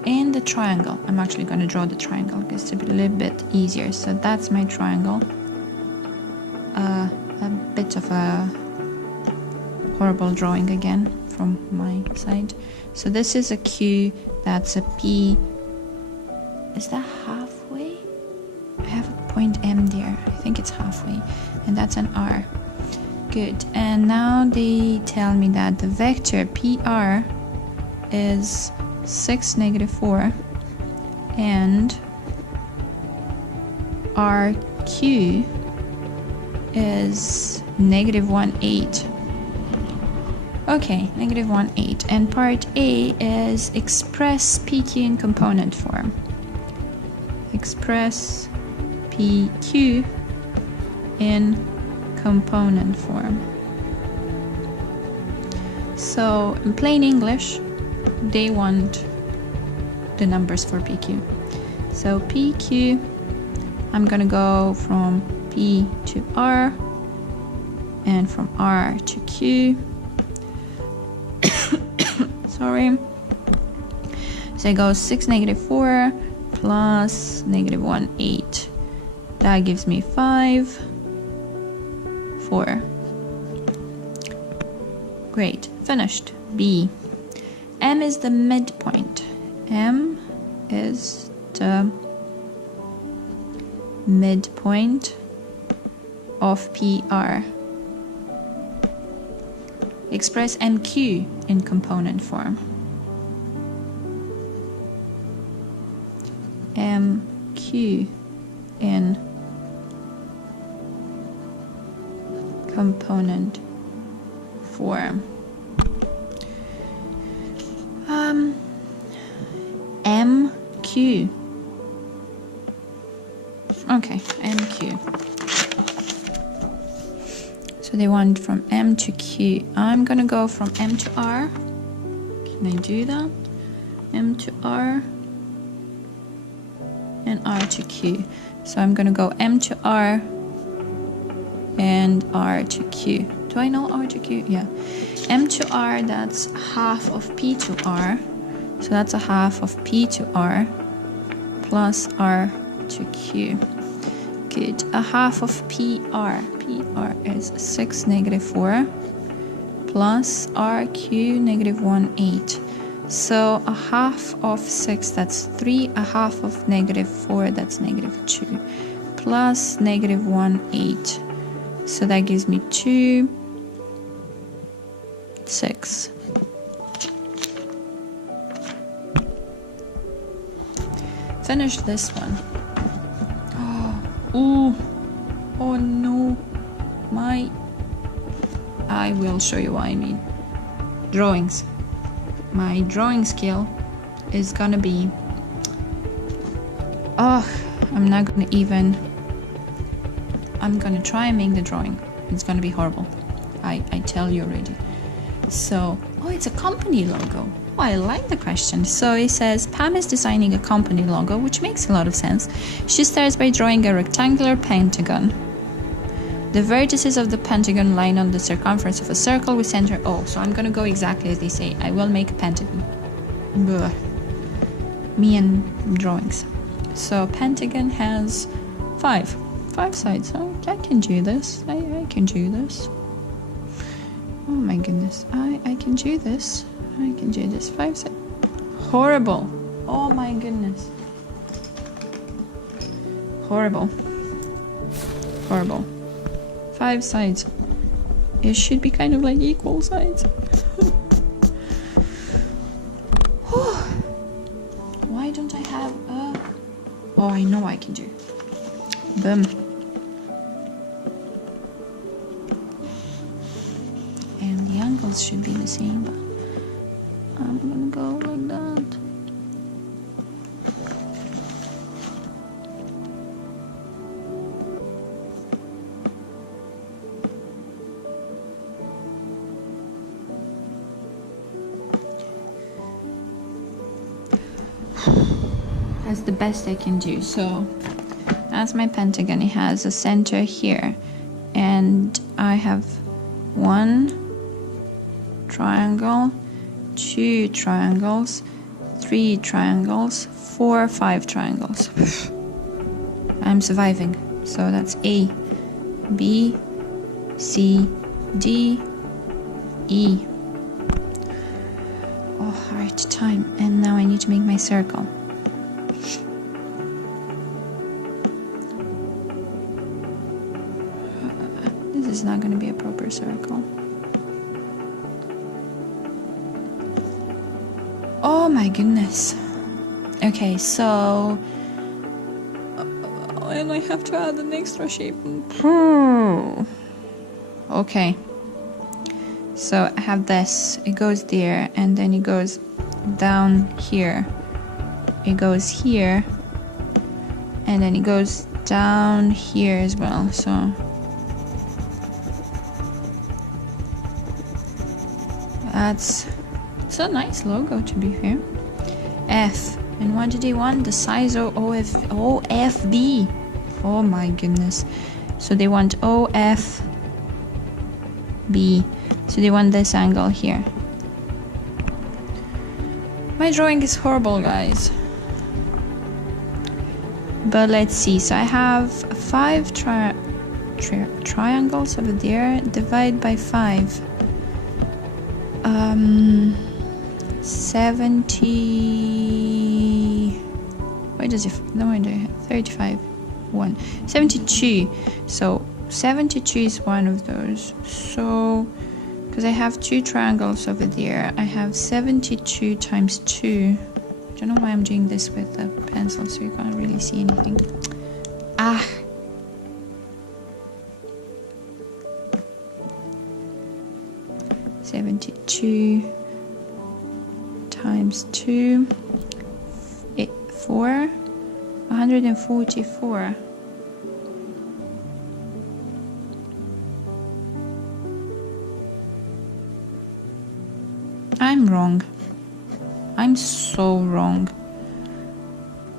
in the triangle. I'm actually going to draw the triangle because it's a little bit easier. So that's my triangle. A bit of a horrible drawing again from my side. So this is a Q, that's a P. Is that halfway? I have a point M there. I think it's halfway. And that's an R. Good. And now they tell me that the vector PR is 6, -4, and RQ is -1, 8. Okay, -1, 8. And part A is express PQ in component form. Express PQ in component form. So in plain English, they want the numbers for PQ. So PQ, I'm gonna go from P to R and from R to Q. Sorry. So I go 6, -4 plus -1, 8. That gives me 5, 4. Great, finished. B. M is the midpoint. M is the midpoint of PR. Express MQ in component form. MQ in component form. MQ. Okay, MQ. So they want from M to Q. I'm gonna go from M to R. Can I do that? M to R and R to Q. So I'm gonna go M to R and R to Q. Do I know R to Q? Yeah. M to R, that's half of P to R. So that's a half of P to R plus R to Q. Good. A half of PR. PR is 6, -4 plus RQ, -1, 8. So a half of 6, that's 3. A half of -4, that's -2. Plus -1, 8. So that gives me 2, 6. Finish this one. Oh, oh no. I will show you what I mean. Drawings. My drawing skill is gonna be... I'm not gonna even... I'm gonna try and make the drawing. It's gonna be horrible. I tell you already. So, oh, it's a company logo. Oh, I like the question. So it says, Pam is designing a company logo, which makes a lot of sense. She starts by drawing a rectangular pentagon. The vertices of the pentagon line on the circumference of a circle with center O. So I'm gonna go exactly as they say. I will make a pentagon. Blah. Me and drawings. So pentagon has five sides. Oh, I can do this. I can do this. Oh my goodness. I can do this. I can do this. 5 sides. Horrible. Oh my goodness. Horrible. Horrible. 5 sides. It should be kind of like equal sides. Why don't I have a... Oh, I know I can do. Boom. And the angles should be the same, but I'm gonna go like that. That's the best I can do. So as my pentagon, it has a center here, and I have 1 triangle, 2 triangles, 3 triangles, 4, 5 triangles. I'm surviving. So that's A, B, C, D, E. Oh, right, time. And now I need to make my circle. This is not going to be a proper circle. Oh my goodness. Okay, so... and I have to add an extra shape. Okay. So I have this. It goes there, and then it goes down here. It goes here. And then it goes down here as well, so... It's a nice logo, to be fair. F. And what do they want? The size of OFB. Oh my goodness. So they want OFB. So they want this angle here. My drawing is horrible, guys. But let's see. So I have 5 triangles over there. Divide by 5. 70. Why does it? No, I do 35. 72. So 72 is one of those. So because I have 2 triangles over there, I have 72 times 2. I don't know why I'm doing this with a pencil, so you can't really see anything. 72 times 2, 144. I'm wrong. I'm so wrong.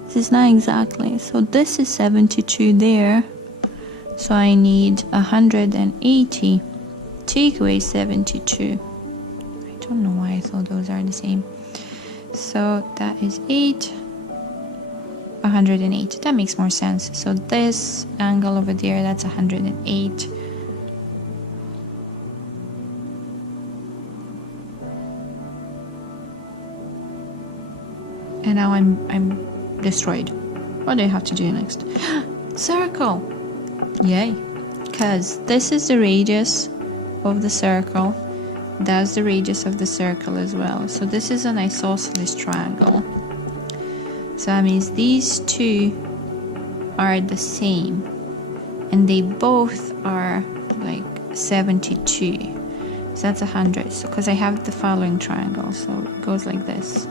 This is not exactly. So this is 72 there. So I need 180. Take away 72. I don't know why I thought those are the same. So that is 8. 108. That makes more sense. So this angle over there, that's 108. And now I'm destroyed. What do I have to do next? Circle! Yay! Because this is the radius of the circle. That's the radius of the circle as well. So this is an isosceles triangle. So that means these two are the same. And they both are like 72. So that's 100. So because I have the following triangle. So it goes like this.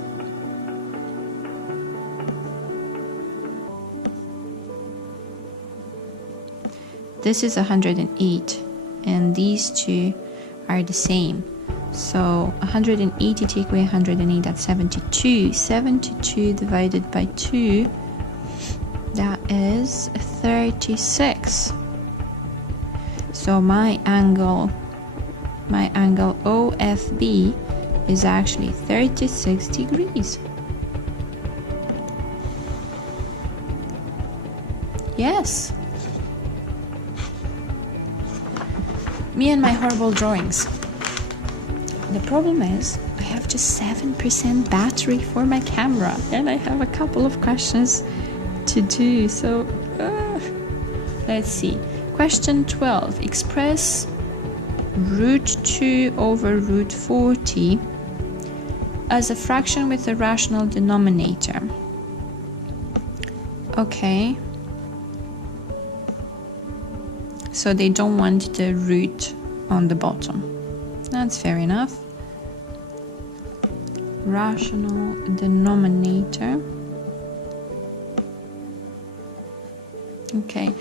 This is 108. and these two are the same. So 180 take away 108, that's 72. 72 divided by 2, that is 36. So my angle OFB is actually 36 degrees. Yes. Me and my horrible drawings. The problem is I have just 7% battery for my camera and I have a couple of questions to do. So let's see. Question 12. Express root 2 over root 40 as a fraction with a rational denominator. Okay. So they don't want the root on the bottom. That's fair enough. Rational denominator. Okay,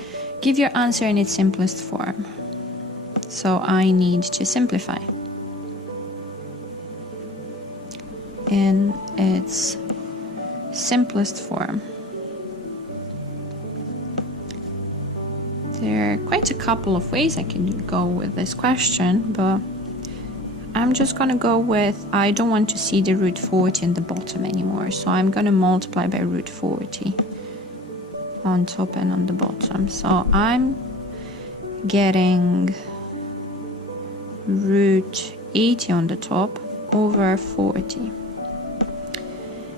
give your answer in its simplest form. So I need to simplify. In its simplest form. There are quite a couple of ways I can go with this question, but I'm just gonna go with, I don't want to see the root 40 in the bottom anymore, so I'm gonna multiply by root 40 on top and on the bottom. So I'm getting root 80 on the top over 40.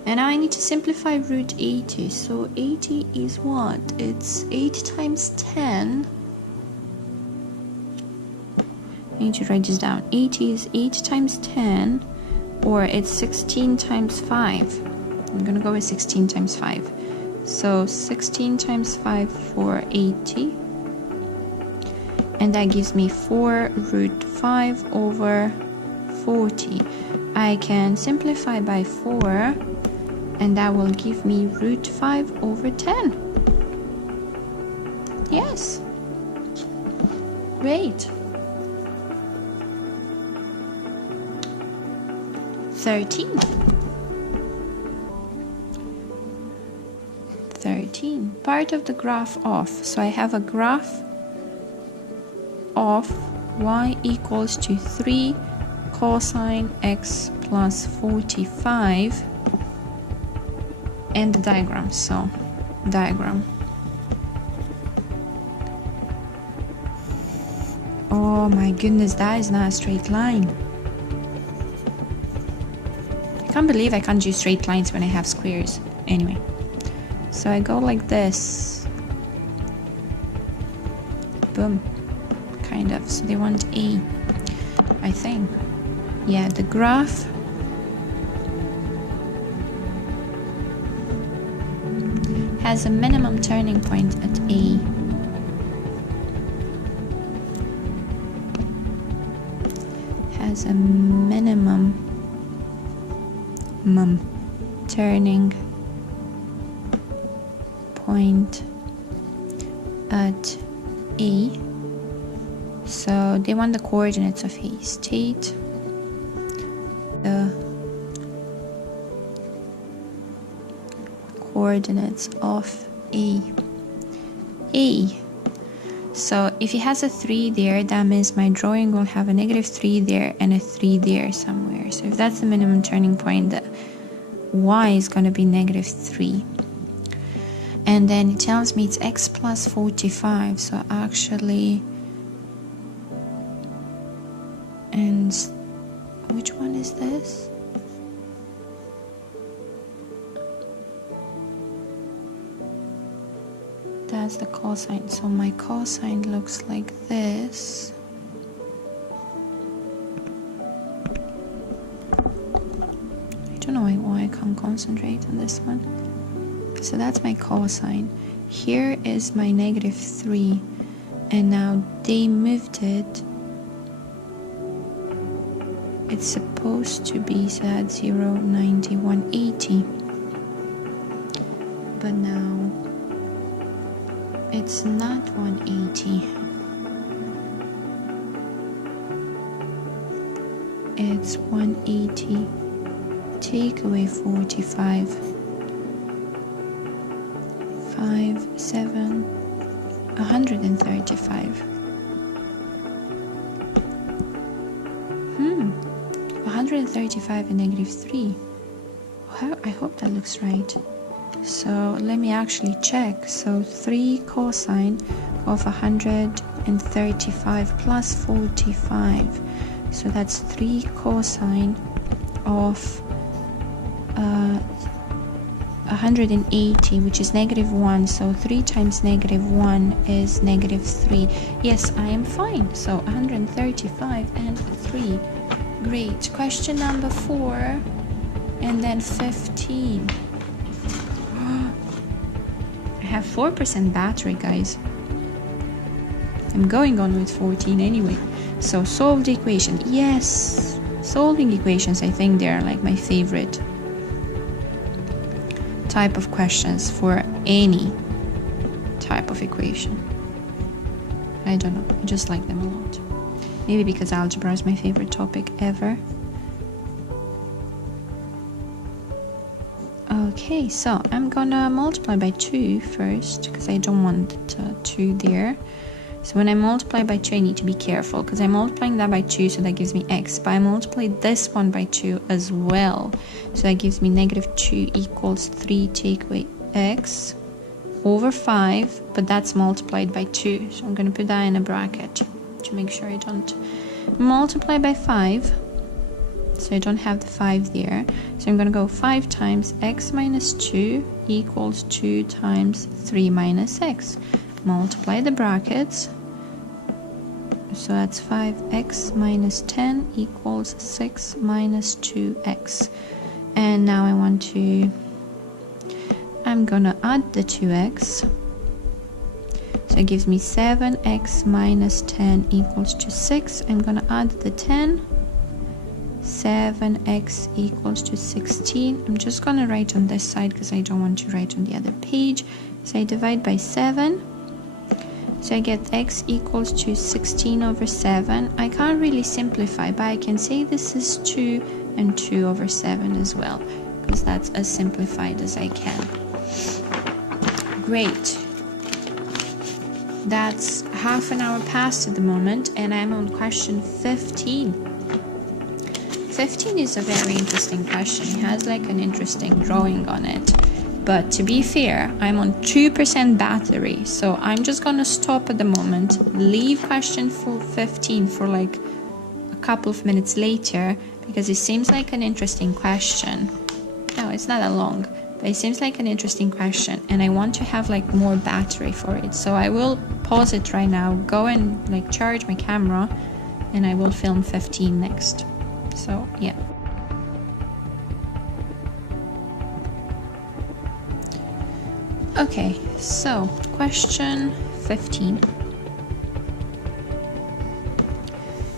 And now I need to simplify root 80. So 80 is what? It's 8 times 10. I need to write this down. 80 is 8 times 10, or it's 16 times 5. I'm gonna go with 16 times 5. So 16 times 5 for 80. And that gives me 4 root 5 over 40. I can simplify by 4, and that will give me root 5 over 10. Yes. Great. 13. 13. Part of the graph of. So I have a graph of y equals to 3 cosine x plus 45. And the diagram. So, diagram. Oh my goodness, that is not a straight line. I can't believe I can't do straight lines when I have squares. Anyway, so I go like this. Boom. Kind of. So they want A, I think. Yeah, the graph has a minimum turning point at A. Has a minimum turning point at A. So they want the coordinates of A. State the coordinates of A. So if it has a 3 there, that means my drawing will have a -3 there and a 3 there somewhere. So if that's the minimum turning point, the y is going to be -3. And then it tells me it's x plus 45. So actually, and which one is this? That's the cosine. So my cosine looks like this. I don't know why I can't concentrate on this one. So that's my cosine. Here is my -3. And now they moved it. It's supposed to be, so that's 0, 90, 180. But now it's not 180. it's 180. Take away 45. 5, 7, 135. 135 and -3. I hope that looks right. So let me actually check. So 3 cosine of 135 plus 45. So that's 3 cosine of 180, which is -1. So 3 times -1 is -3. Yes, I am fine. So 135 and 3. Great. Question number 4 and then 15. I have 4% battery, guys. I'm going on with 14 anyway. So solve the equation. Yes, solving equations, I think they're like my favorite type of questions for any type of equation. I don't know, I just like them a lot. Maybe because algebra is my favorite topic ever. Okay, so I'm gonna multiply by 2 first because I don't want 2 there. So when I multiply by 2, I need to be careful because I'm multiplying that by 2, so that gives me x. But I multiply this one by 2 as well. So that gives me -2 equals 3 take away x over 5. But that's multiplied by 2. So I'm going to put that in a bracket to make sure I don't multiply by 5. So I don't have the 5 there. So I'm going to go 5 times x minus 2 equals 2 times 3 minus x. Multiply the brackets. So that's 5x minus 10 equals 6 minus 2x. And now I'm gonna add the 2x. So it gives me 7x minus 10 equals to 6. I'm gonna add the 10. 7x equals to 16. I'm just gonna write on this side because I don't want to write on the other page. So I divide by 7. So I get x equals to 16 over 7. I can't really simplify, but I can say this is 2 and 2 over 7 as well, because that's as simplified as I can. Great. That's half an hour past at the moment, and I'm on question 15. 15 is a very interesting question. It has like an interesting drawing on it. But to be fair, I'm on 2% battery, so I'm just gonna stop at the moment, leave question 15 for like a couple of minutes later, because it seems like an interesting question. No, it's not that long, but it seems like an interesting question, and I want to have like more battery for it. So I will pause it right now, go and like charge my camera, and I will film 15 next. So yeah. Okay, so question 15.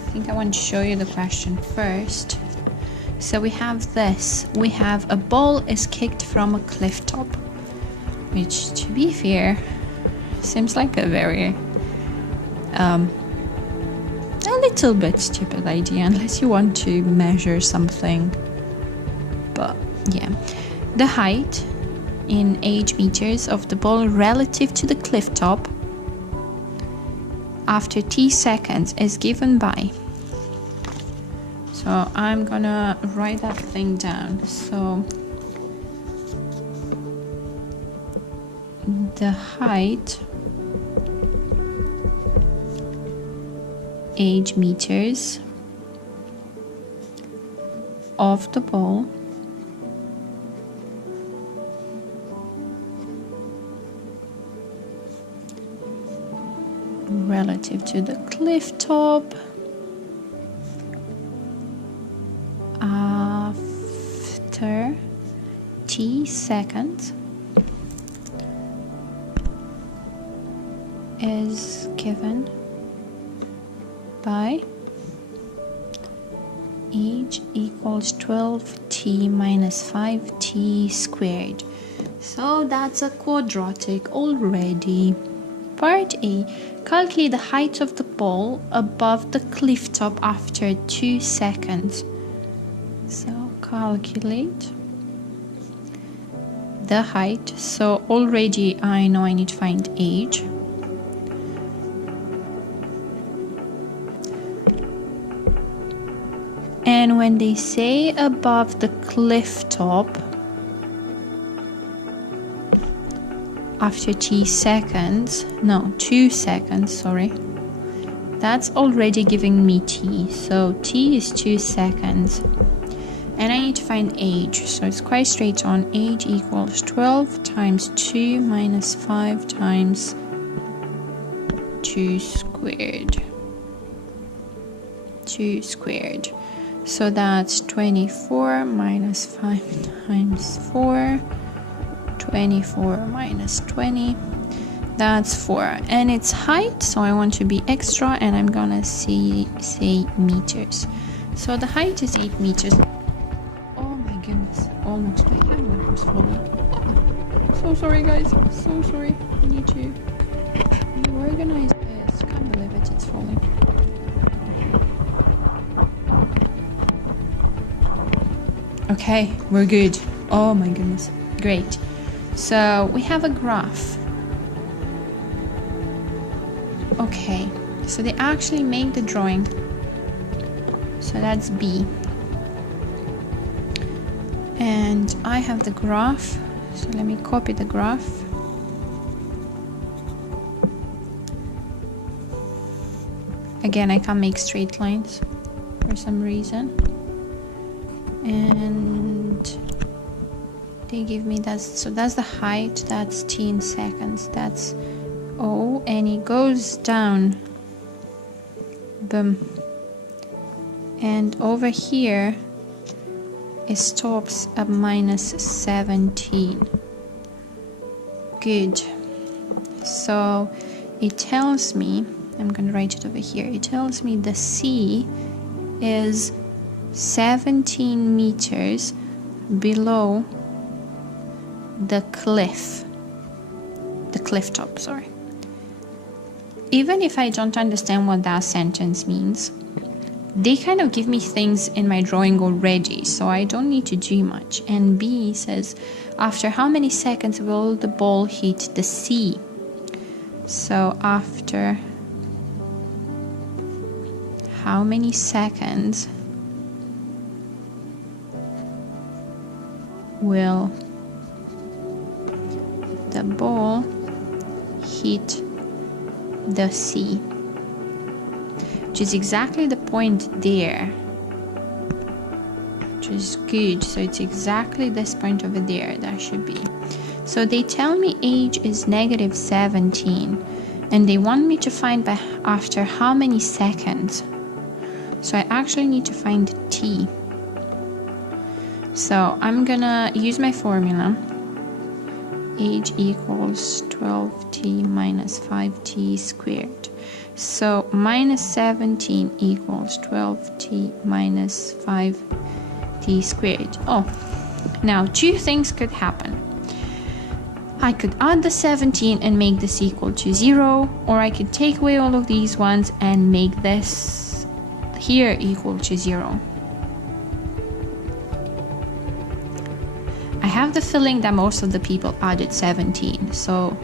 I think I want to show you the question first. So we have this. We have a ball is kicked from a cliff top, which, to be fair, seems like a very a little bit stupid idea, unless you want to measure something. But yeah, the height in age meters of the ball relative to the cliff top after t seconds is given by. So I'm gonna write that thing down. So the height age meters of the ball relative to the cliff top after t seconds is given by age equals 12t minus 5t squared. So that's a quadratic already. Part A. Calculate the height of the ball above the cliff top after 2 seconds. So calculate the height. So already I know I need to find age. And when they say above the cliff top, after 2 seconds, sorry, that's already giving me t. So t is 2 seconds. And I need to find age. So it's quite straight on. Age equals 12 times 2 minus 5 times 2 squared. 2 squared. So that's 24 minus 5 times 4. 24 minus 20. That's 4. And it's height, so I want to be extra, and I'm gonna say meters. So the height is 8 meters. Oh my goodness, almost my camera was falling. So sorry guys, so sorry. I need to reorganize this. Can't believe it, it's falling. Okay, we're good. Oh my goodness, great. So we have a graph. Okay, so they actually make the drawing. So that's B. And I have the graph. So let me copy the graph. Again, I can't make straight lines for some reason. And they give me that. So that's the height. That's t in seconds. That's O, and it goes down. Boom. And over here it stops at minus 17. Good. So it tells me, I'm going to write it over here, it tells me the C is 17 meters below the cliff top, sorry. Even if I don't understand what that sentence means, they kind of give me things in my drawing already, so I don't need to do much. And B says, after how many seconds will the ball hit the sea? So after how many seconds will the ball hit the sea? Which is exactly the point there, which is good. So it's exactly this point over there that should be. So they tell me age is negative 17, and they want me to find by after how many seconds. So I actually need to find t. So I'm gonna use my formula. Age equals 12t minus 5t squared. So minus 17 equals 12t minus 5t squared. Oh, now two things could happen. I could add the 17 and make this equal to 0, or I could take away all of these ones and make this here equal to 0. I have the feeling that most of the people added 17, so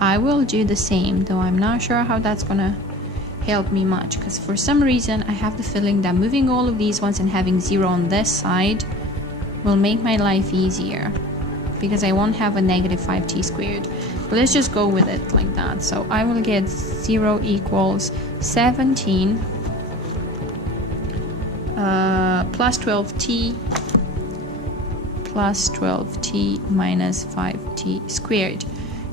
I will do the same, though I'm not sure how that's gonna help me much, because for some reason I have the feeling that moving all of these ones and having 0 on this side will make my life easier, because I won't have a negative 5t squared. But let's just go with it like that. So I will get 0 equals 17 plus 12t plus 12t minus 5t squared.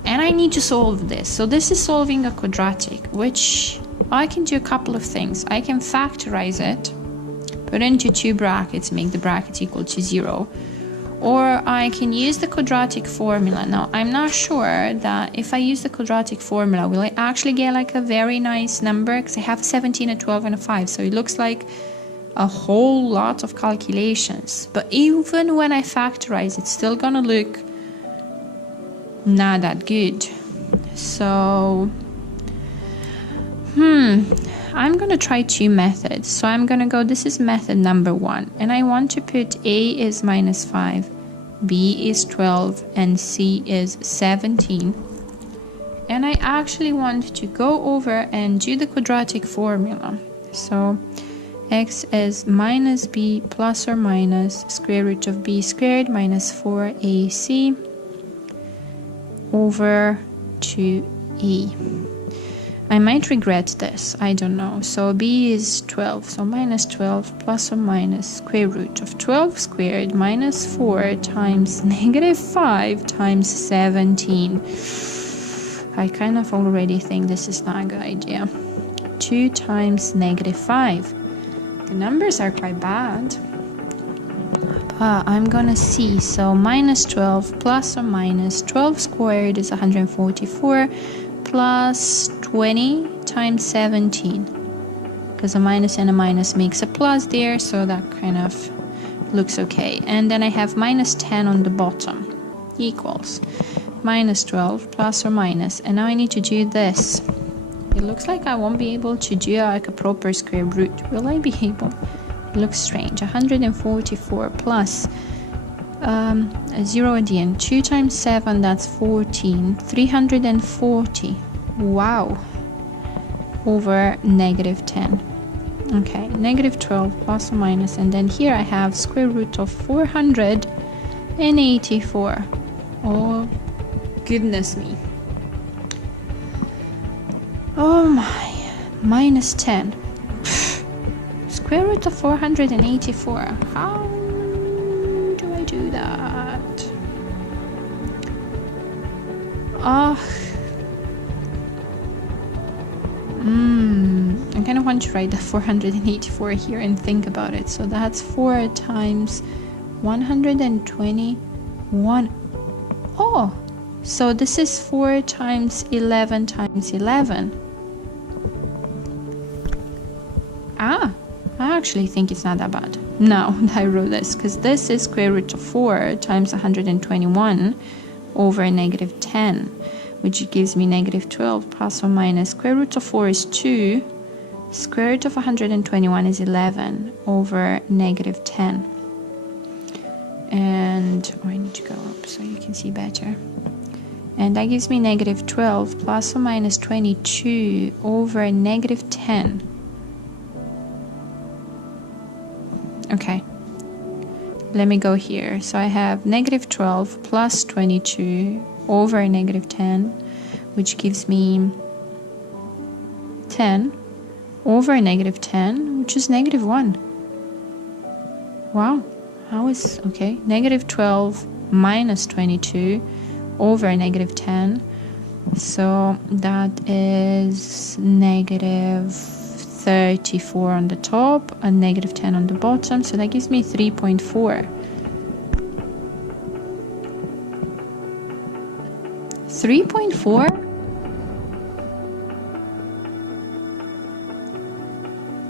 And I need to solve this. So this is solving a quadratic, which I can do a couple of things. I can factorize it, put it into 2 brackets, make the brackets equal to 0. Or I can use the quadratic formula. Now, I'm not sure that if I use the quadratic formula, will I actually get like a very nice number? Because I have a 17, a 12, and a 5. So it looks like a whole lot of calculations. But even when I factorize, it's still gonna look not that good. So I'm going to try two methods. So I'm going to go, this is method number 1. And I want to put A is -5, B is 12, and C is 17. And I actually want to go over and do the quadratic formula. So x is minus b plus or minus square root of b squared minus 4ac over 2e. I might regret this, I don't know. So b is 12, so minus 12 plus or minus square root of 12 squared minus 4 times -5 times 17. I kind of already think this is not a good idea. 2 times -5. The numbers are quite bad. But I'm gonna see. So minus 12 plus or minus 12 squared is 144 plus 20 times 17. Because a minus and a minus makes a plus there, so that kind of looks okay. And then I have minus 10 on the bottom equals minus 12 plus or minus, and now I need to do this. It looks like I won't be able to do like a proper square root. Will I be able? It looks strange. 144 plus 0 at the end. 2 times 7, that's 14. 340. Wow. Over -10. Okay, -12 plus or minus, and then here I have square root of 484. Oh, goodness me. Oh my, minus 10. Square root of 484. How do I do that? Oh. I kind of want to write the 484 here and think about it. So that's 4 times 121. Oh, so this is 4 times 11 times 11. Ah, I actually think it's not that bad. Now that I wrote this, because this is square root of 4 times 121 over -10, which gives me -12 plus or minus square root of 4 is 2, square root of 121 is 11 over -10. And I need to go up so you can see better. And that gives me -12 plus or minus 22 over -10. Okay, let me go here. So I have -12 plus 22 over -10, which gives me 10 over -10, which is -1. Wow, how is, okay, -12 minus 22 over -10, so that is -34 on the top and -10 on the bottom, so that gives me 3.4. 3.4?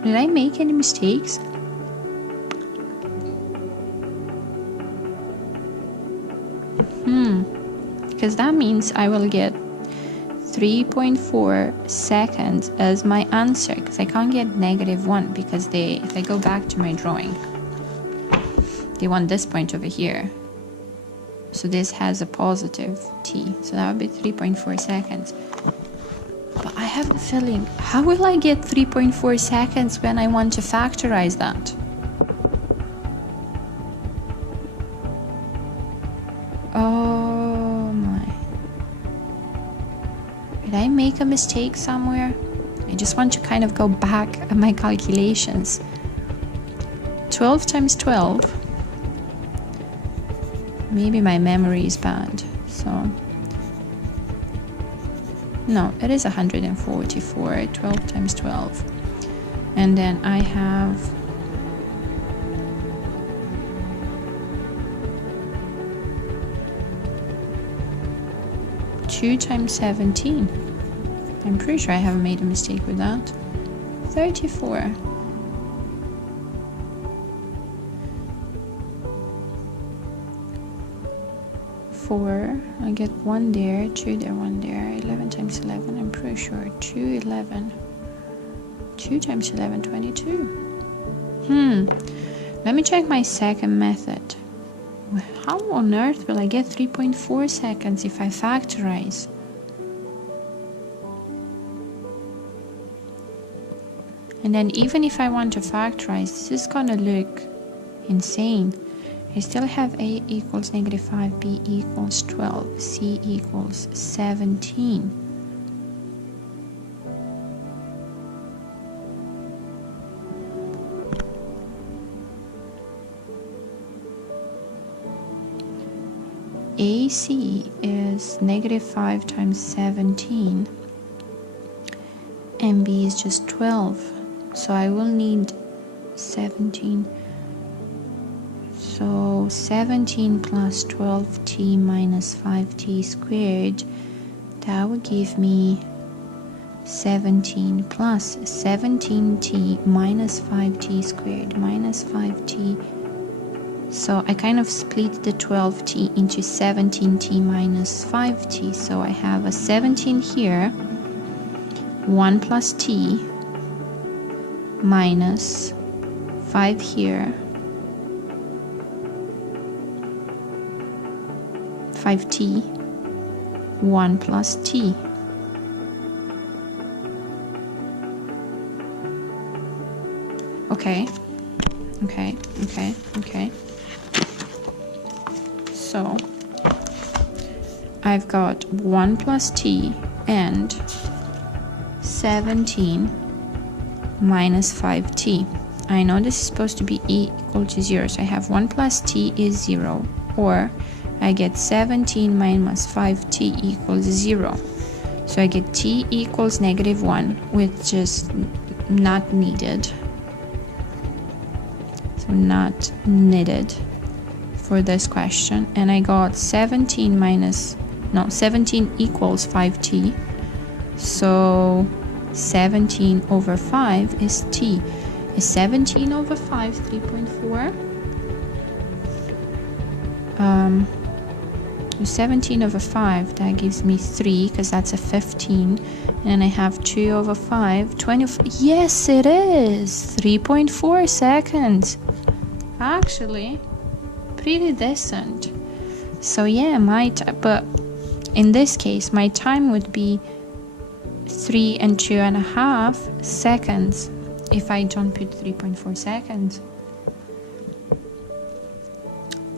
Did I make any mistakes? Because that means I will get 3.4 seconds as my answer, because I can't get -1 because if I go back to my drawing, they want this point over here. So this has a positive t, so that would be 3.4 seconds. But I have a feeling, how will I get 3.4 seconds when I want to factorize that? Oh my. Did I make a mistake somewhere? I just want to kind of go back at my calculations. 12 times 12. Maybe my memory is bad, so no, it is 144. 12 times 12, and then I have 2 times 17. I'm pretty sure I haven't made a mistake with that. 34. I get 1 there, 2 there, 1 there. 11 times 11, I'm pretty sure 211. 2 times 11, 22. Let me check my second method. How on earth will I get 3.4 seconds if I factorize? And then even if I want to factorize, this is gonna look insane. I still have a equals -5, b equals 12, c equals 17. AC is -5 times 17 and B is just 12, so I will need 17. So 17 plus 12t minus 5t squared, that would give me 17 plus 17t minus 5t squared minus 5t. So I kind of split the 12t into 17t minus 5t. So I have a 17 here, 1 plus t, minus 5 here, 5t, 1 plus t. Okay. So I've got 1 plus t and 17 minus 5t. I know this is supposed to be e equal to 0, so I have 1 plus t is 0, or I get 17 minus 5t equals 0. So I get t equals -1, which is not needed. So not needed for this question. And I got 17 equals 5t. So 17 over 5 is t. Is 17 over 5 3.4? 17 over 5, that gives me 3, because that's a 15. And I have 2 over 5, 20. Yes, it is 3.4 seconds. Actually, pretty decent. So yeah, but in this case, my time would be 3 and 2.5 seconds if I don't put 3.4 seconds.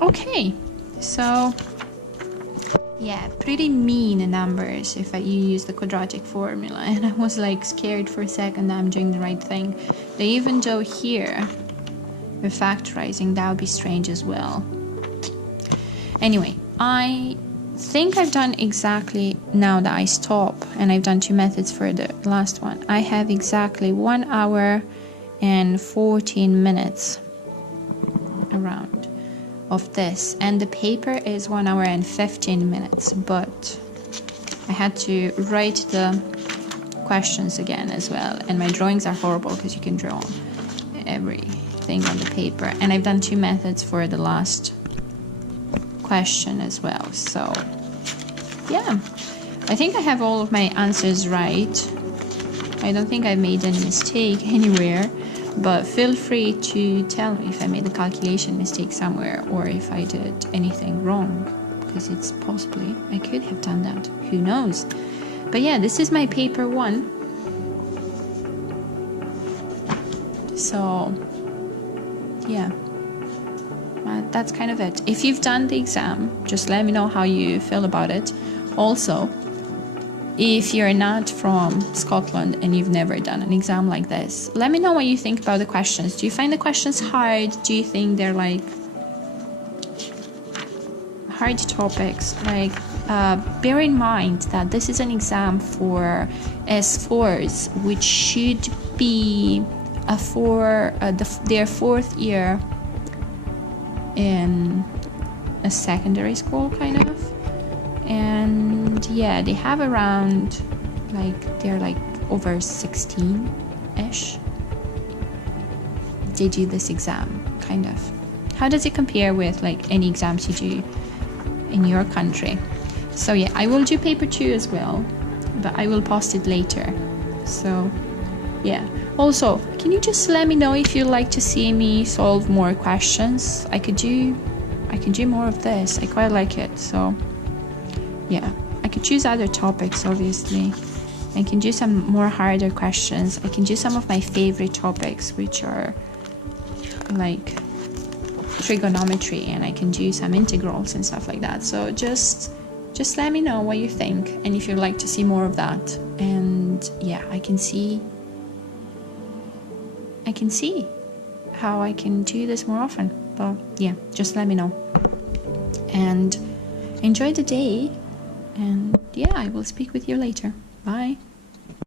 Okay, so yeah, pretty mean numbers if you use the quadratic formula. And I was like scared for a second that I'm doing the right thing. But even though here with factorizing, that would be strange as well. Anyway, I think I've done exactly, now that I stop and I've done 2 methods for the last one, I have exactly 1 hour and 14 minutes around of this, and the paper is 1 hour and 15 minutes, but I had to write the questions again as well, and my drawings are horrible because you can draw everything on the paper, and I've done 2 methods for the last question as well. So yeah, I think I have all of my answers right. I don't think I've made any mistake anywhere, but feel free to tell me if I made a calculation mistake somewhere or if I did anything wrong, because it's possibly I could have done that, who knows. But yeah, this is my paper 1. So yeah, that's kind of it. If you've done the exam, just let me know how you feel about it. Also, if you're not from Scotland and you've never done an exam like this, let me know what you think about the questions. Do you find the questions hard? Do you think they're like hard topics? Like, bear in mind that this is an exam for S4s, which should be their 4th year in a secondary school, kind of. And yeah, they have around, they're over 16-ish. They do this exam, kind of. How does it compare with any exams you do in your country? So yeah, I will do paper 2 as well, but I will post it later. So yeah, Also, can you just let me know if you'd like to see me solve more questions? I could do more of this. I quite like it. So yeah, I could choose other topics, obviously. I can do some more harder questions. I can do some of my favorite topics, which are like trigonometry, and I can do some integrals and stuff like that. So just let me know what you think and if you'd like to see more of that. And yeah, I can see how I can do this more often. But yeah, just let me know. And enjoy the day. And yeah, I will speak with you later. Bye.